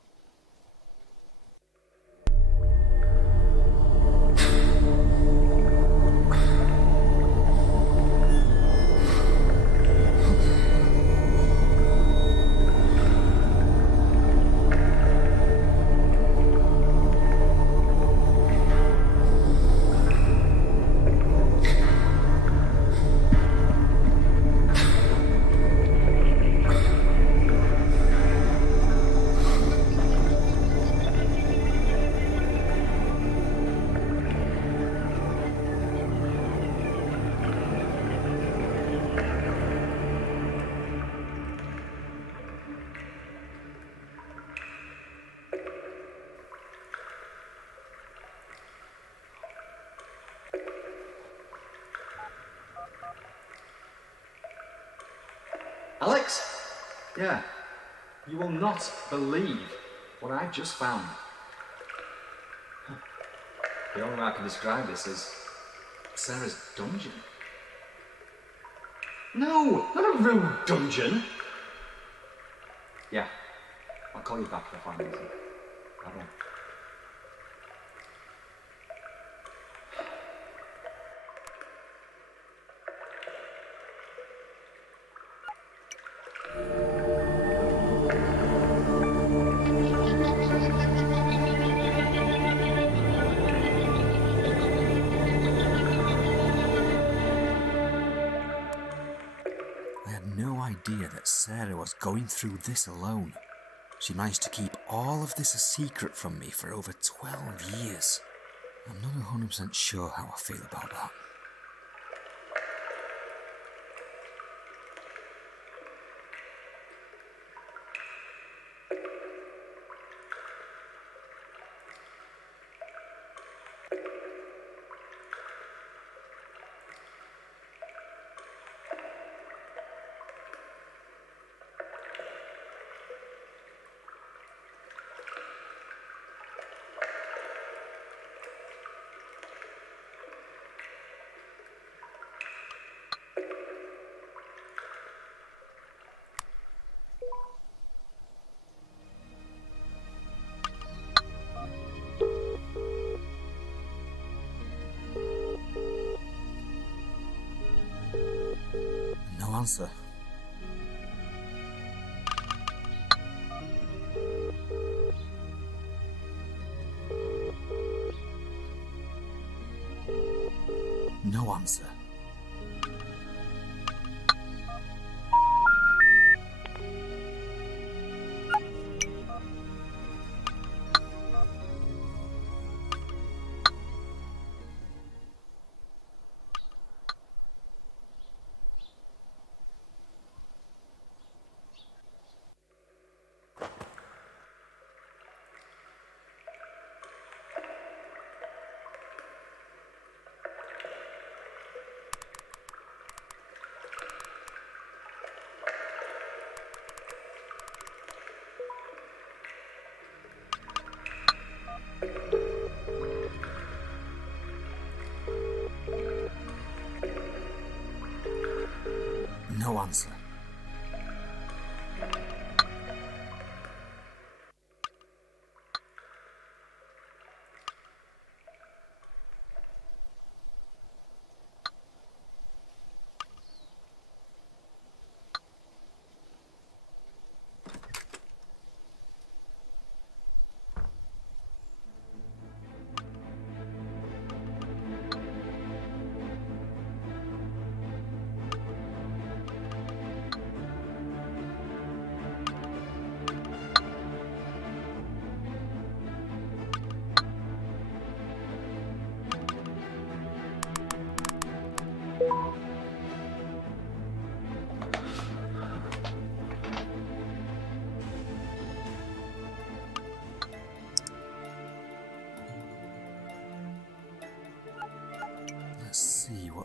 Alex? Yeah. You will not believe what I just found. The only way I can describe this is Sarah's dungeon. No, not a real dungeon. Yeah, I'll call you back if I find anything. Bye-bye. Sarah was going through this alone. She managed to keep all of this a secret from me for over 12 years. I'm not 100% sure how I feel about that. No answer. No answer. No answer.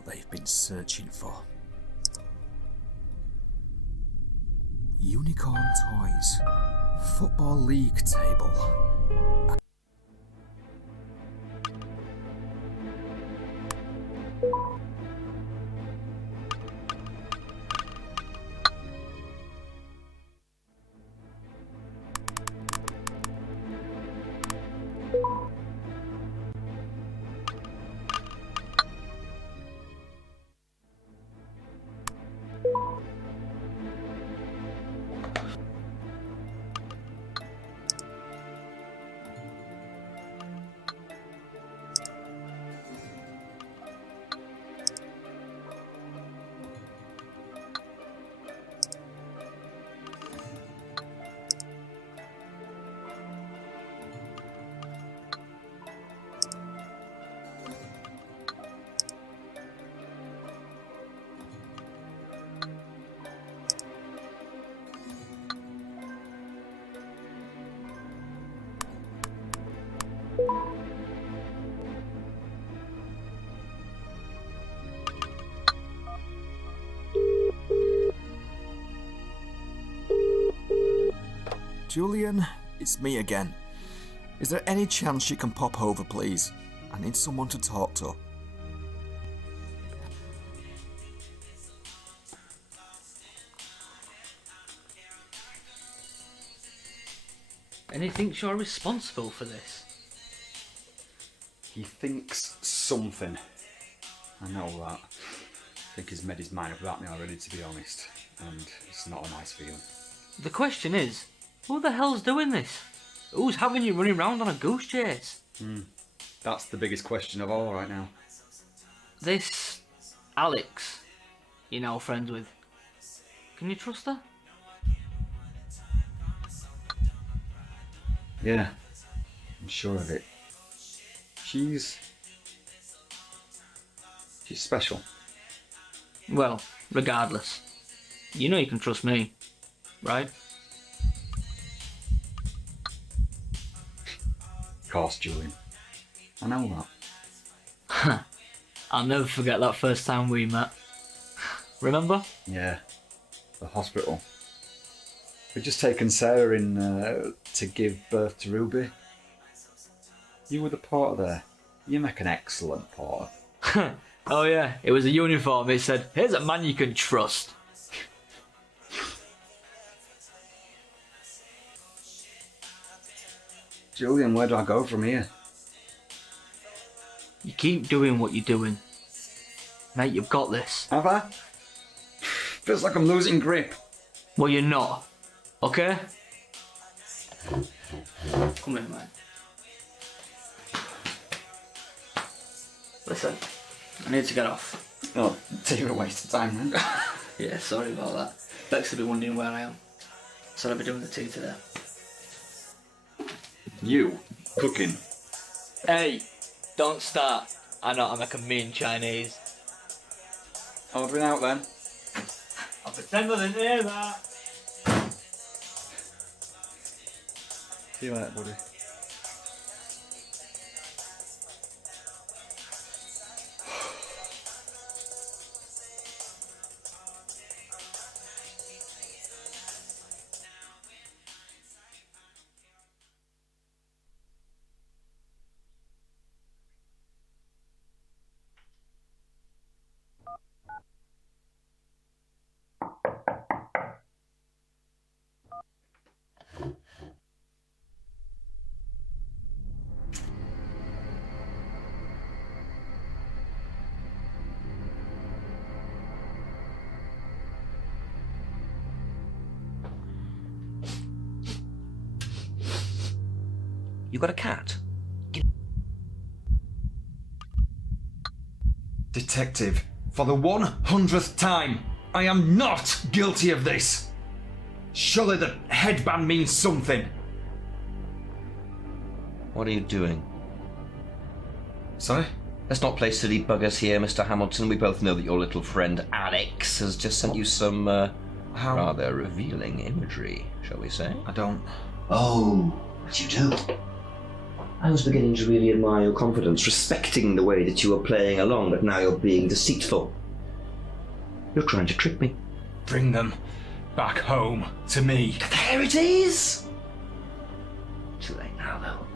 what they've been searching for. Unicorn toys. Football league table. Julian, it's me again. Is there any chance you can pop over, please? I need someone to talk to. And he thinks you're responsible for this. He thinks something. I know that. I think he's made his mind up about me already, to be honest. And it's not a nice feeling. The question is, who the hell's doing this? Who's having you running around on a goose chase? That's the biggest question of all right now. This Alex you're now friends with. Can you trust her? Yeah, I'm sure of it. She's special. Well, regardless, you know you can trust me, right? Of course, Julian. I know that. I'll never forget that first time we met. Remember? Yeah, the hospital. We'd just taken Sarah in to give birth to Ruby. You were the porter there. You make an excellent porter. Oh yeah, it was a uniform. It said, "Here's a man you can trust." Julian, where do I go from here? You keep doing what you're doing. Mate, you've got this. Have I? Feels like I'm losing grip. Well, you're not. Okay? Come in, man. Listen, I need to get off. Oh, you're a waste of time then. Yeah, sorry about that. Bex will be wondering where I am. So I'll be doing the tea today. You? Cooking? Hey, don't start. I know how to make a mean Chinese. Ordering out then. I'll pretend I didn't hear that. See you later, buddy. You got a cat? Detective, for the 100th time, I am not guilty of this. Surely the headband means something. What are you doing? Sorry? Let's not play silly buggers here, Mr. Hamilton. We both know that your little friend Alex has just sent you some rather revealing imagery, shall we say? I don't. Oh, but you do. I was beginning to really admire your confidence, respecting the way that you were playing along, but now you're being deceitful. You're trying to trick me. Bring them back home to me. There it is! Too late now, though.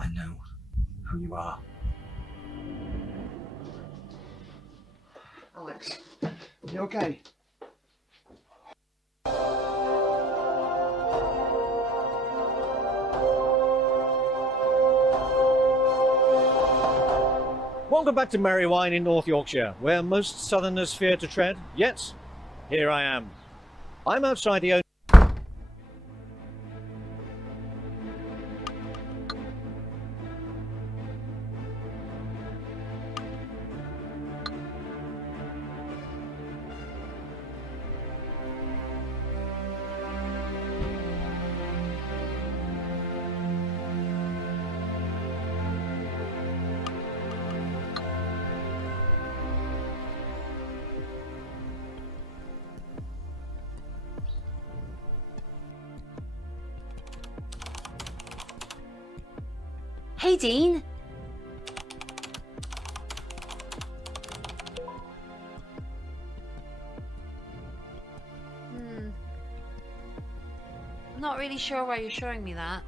I know who you are. Alex, you okay? Welcome back to Merry Wine in North Yorkshire, where most southerners fear to tread, yet here I am. I'm outside the Hey, Dean. Not really sure why you're showing me that.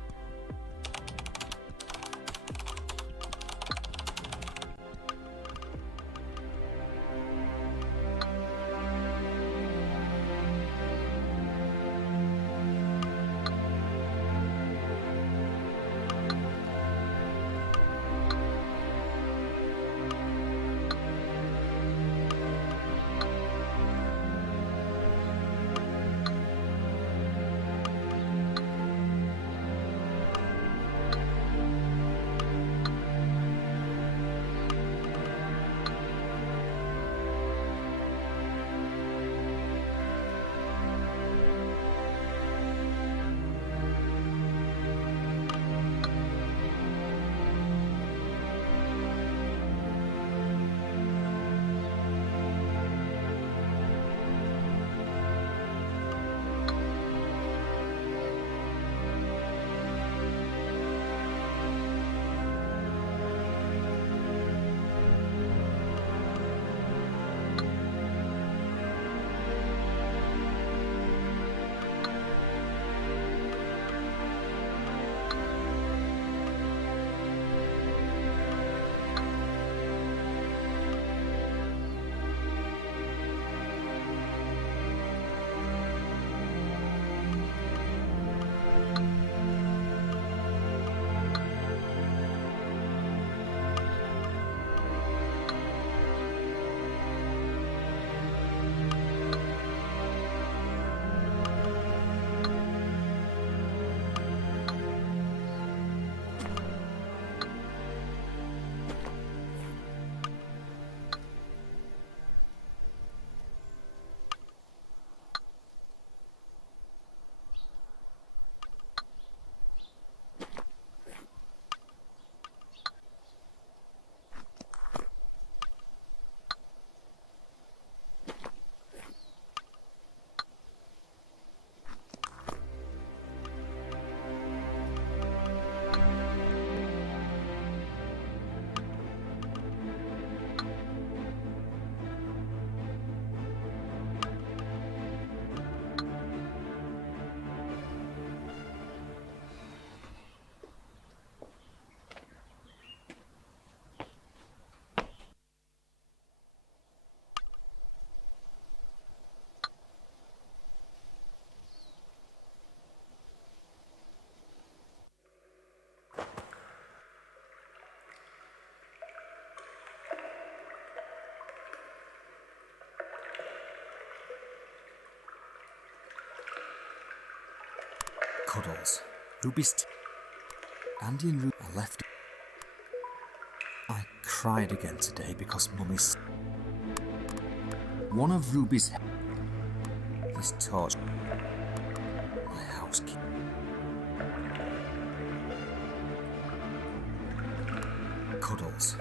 Cuddles. Ruby's Andy and Ruby are left. I cried again today because Mummy's... One of Ruby's... This torch... housekeeping. Cuddles.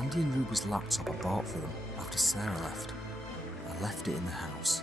Andy and Ruby's laptop I bought for them after Sarah left. I left it in the house.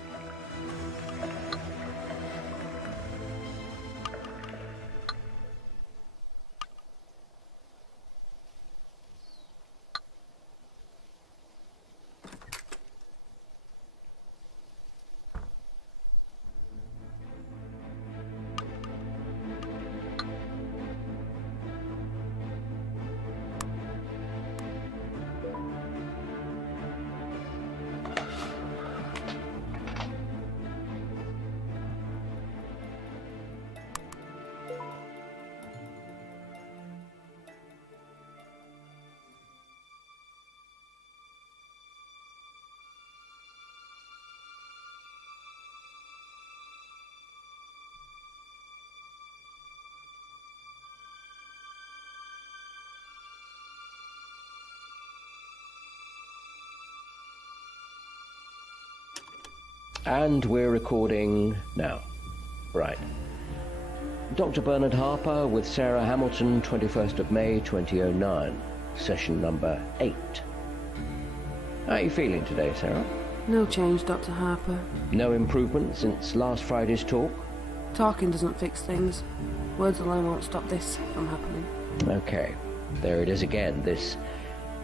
And we're recording now. Right. Dr. Bernard Harper with Sarah Hamilton, 21st of May 2009. Session number 8. How are you feeling today, Sarah? No change, Dr. Harper. No improvement since last Friday's talk? Talking doesn't fix things. Words alone won't stop this from happening. Okay, there it is again, this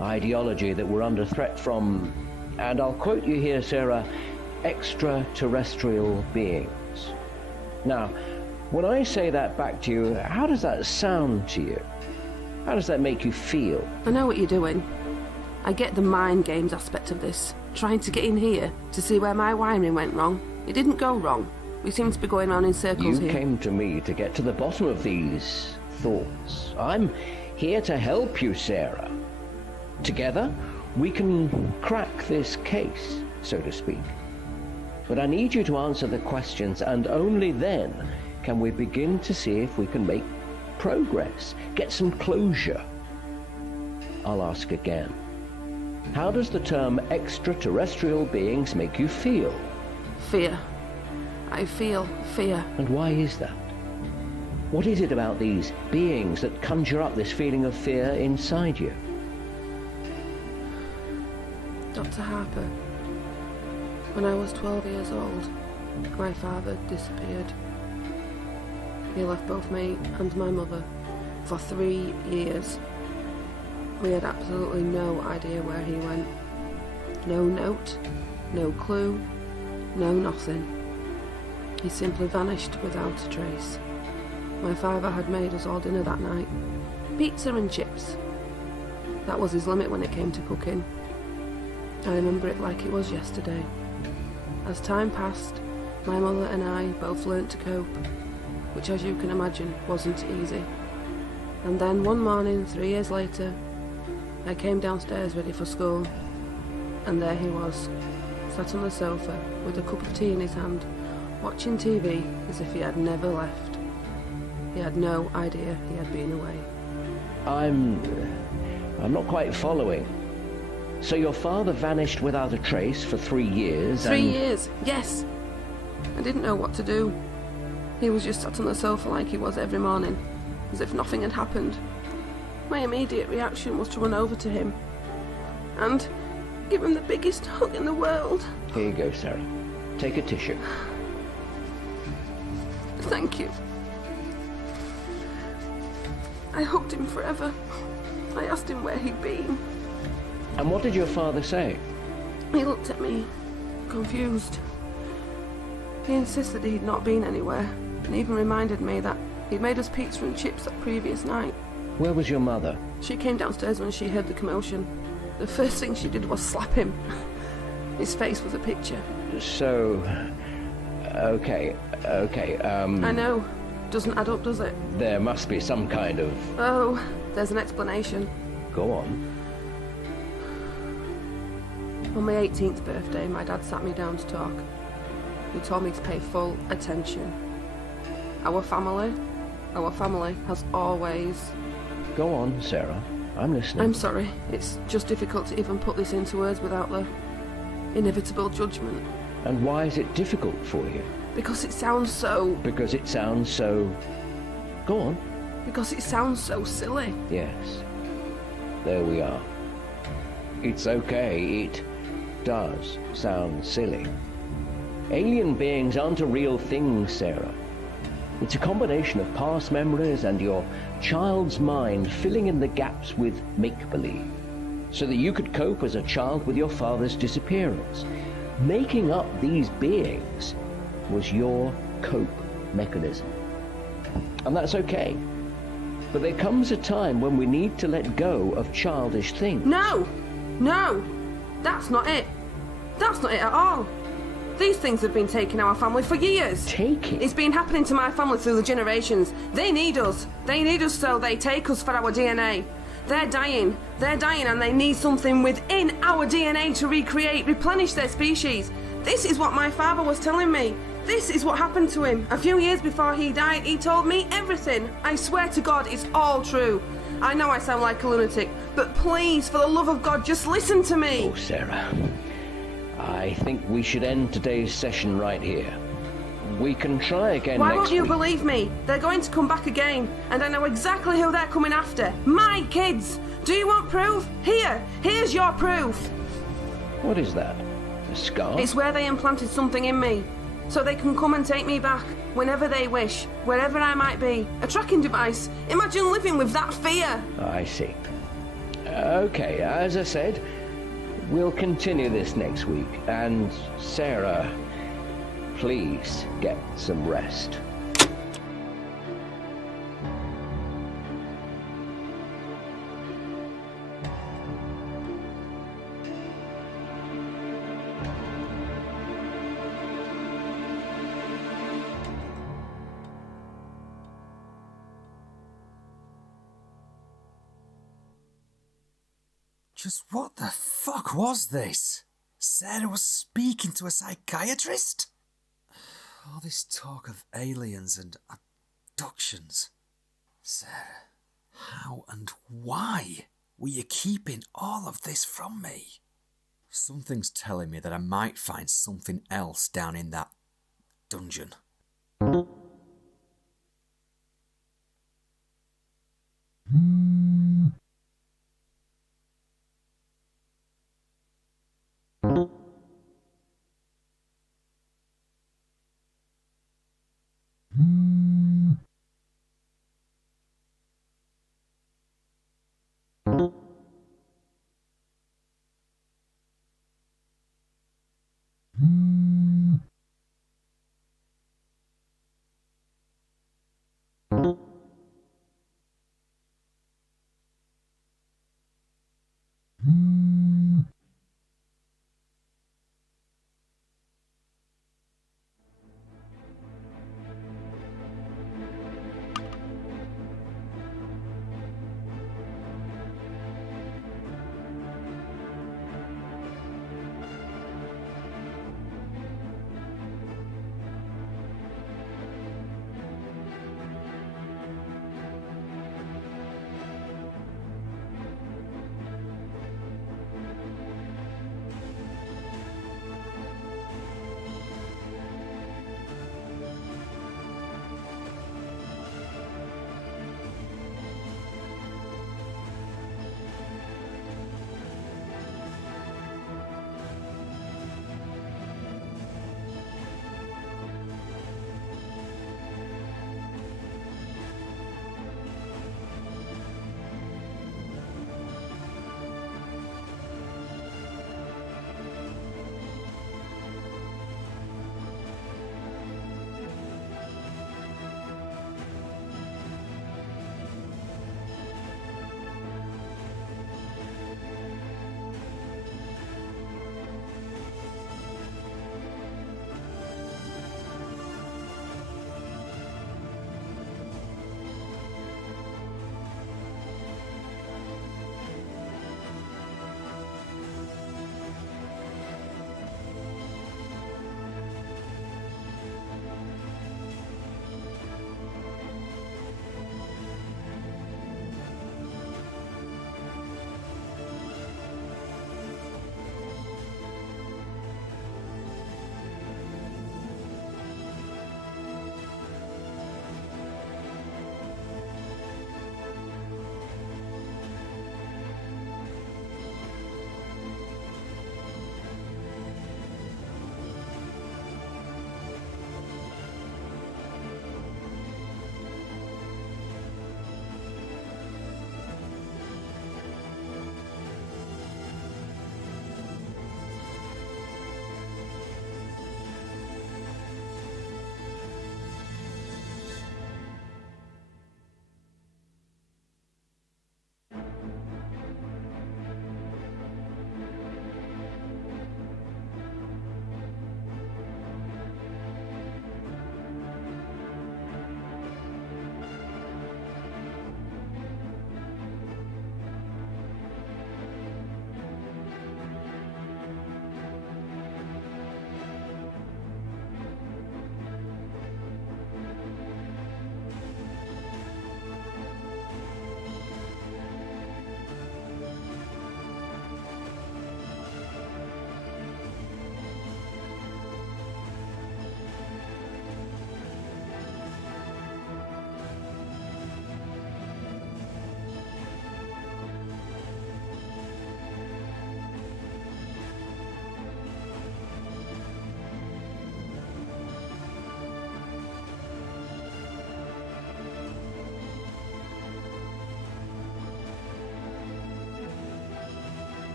ideology that we're under threat from, and I'll quote you here, Sarah, extraterrestrial beings. Now, when I say that back to you, how does that sound to you? How does that make you feel? I know what you're doing. I get the mind games aspect of this. Trying to get in here to see where my wiring went wrong. It didn't go wrong. We seem to be going round in circles here. You came to me to get to the bottom of these thoughts. I'm here to help you, Sarah. Together, we can crack this case, so to speak. But I need you to answer the questions, and only then can we begin to see if we can make progress, get some closure. I'll ask again. How does the term extraterrestrial beings make you feel? Fear. I feel fear. And why is that? What is it about these beings that conjure up this feeling of fear inside you? Dr. Harper, when I was 12 years old, my father disappeared. He left both me and my mother for 3 years. We had absolutely no idea where he went. No note, no clue, no nothing. He simply vanished without a trace. My father had made us all dinner that night. Pizza and chips. That was his limit when it came to cooking. I remember it like it was yesterday. As time passed, my mother and I both learnt to cope, which, as you can imagine, wasn't easy. And then one morning, 3 years later, I came downstairs ready for school, and there he was, sat on the sofa with a cup of tea in his hand, watching TV as if he had never left. He had no idea he had been away. I'm not quite following. So your father vanished without a trace for 3 years, 3 years, yes. I didn't know what to do. He was just sat on the sofa like he was every morning, as if nothing had happened. My immediate reaction was to run over to him and give him the biggest hug in the world. Here you go, Sarah. Take a tissue. Thank you. I hugged him forever. I asked him where he'd been. And what did your father say? He looked at me, confused. He insisted he'd not been anywhere, and even reminded me that he'd made us pizza and chips that previous night. Where was your mother? She came downstairs when she heard the commotion. The first thing she did was slap him. His face was a picture. So... Okay. I know. Doesn't add up, does it? There must be some kind of... Oh, there's an explanation. Go on. On my 18th birthday, my dad sat me down to talk. He told me to pay full attention. Our family has always... Go on, Sarah. I'm listening. I'm sorry. It's just difficult to even put this into words without the inevitable judgment. And why is it difficult for you? Because it sounds so... Because it sounds so... Go on. Because it sounds so silly. Yes. There we are. It's okay. It does sound silly. Alien beings aren't a real thing, Sarah. It's a combination of past memories and your child's mind filling in the gaps with make-believe, so that you could cope as a child with your father's disappearance. Making up these beings was your cope mechanism. And that's okay. But there comes a time when we need to let go of childish things. No! That's not it. That's not it at all. These things have been taking our family for years. Taking? It's been happening to my family through the generations. They need us. They need us, so they take us for our DNA. They're dying and they need something within our DNA to recreate, replenish their species. This is what my father was telling me. This is what happened to him. A few years before he died, he told me everything. I swear to God, it's all true. I know I sound like a lunatic, but please, for the love of God, just listen to me. Oh, Sarah. I think we should end today's session right here. We can try again Why next won't you week. believe me? They're going to come back again, and I know exactly who they're coming after. My kids! Do you want proof? Here's your proof. What is that? A scar? It's where they implanted something in me. so they can come and take me back whenever they wish, wherever I might be. A tracking device. Imagine living with that fear. I see. Okay, as I said, we'll continue this next week. And Sarah, please get some rest. Just what the fuck was this? Sarah was speaking to a psychiatrist? All this talk of aliens and abductions. Sarah, how and why were you keeping all of this from me? Something's telling me that I might find something else down in that dungeon.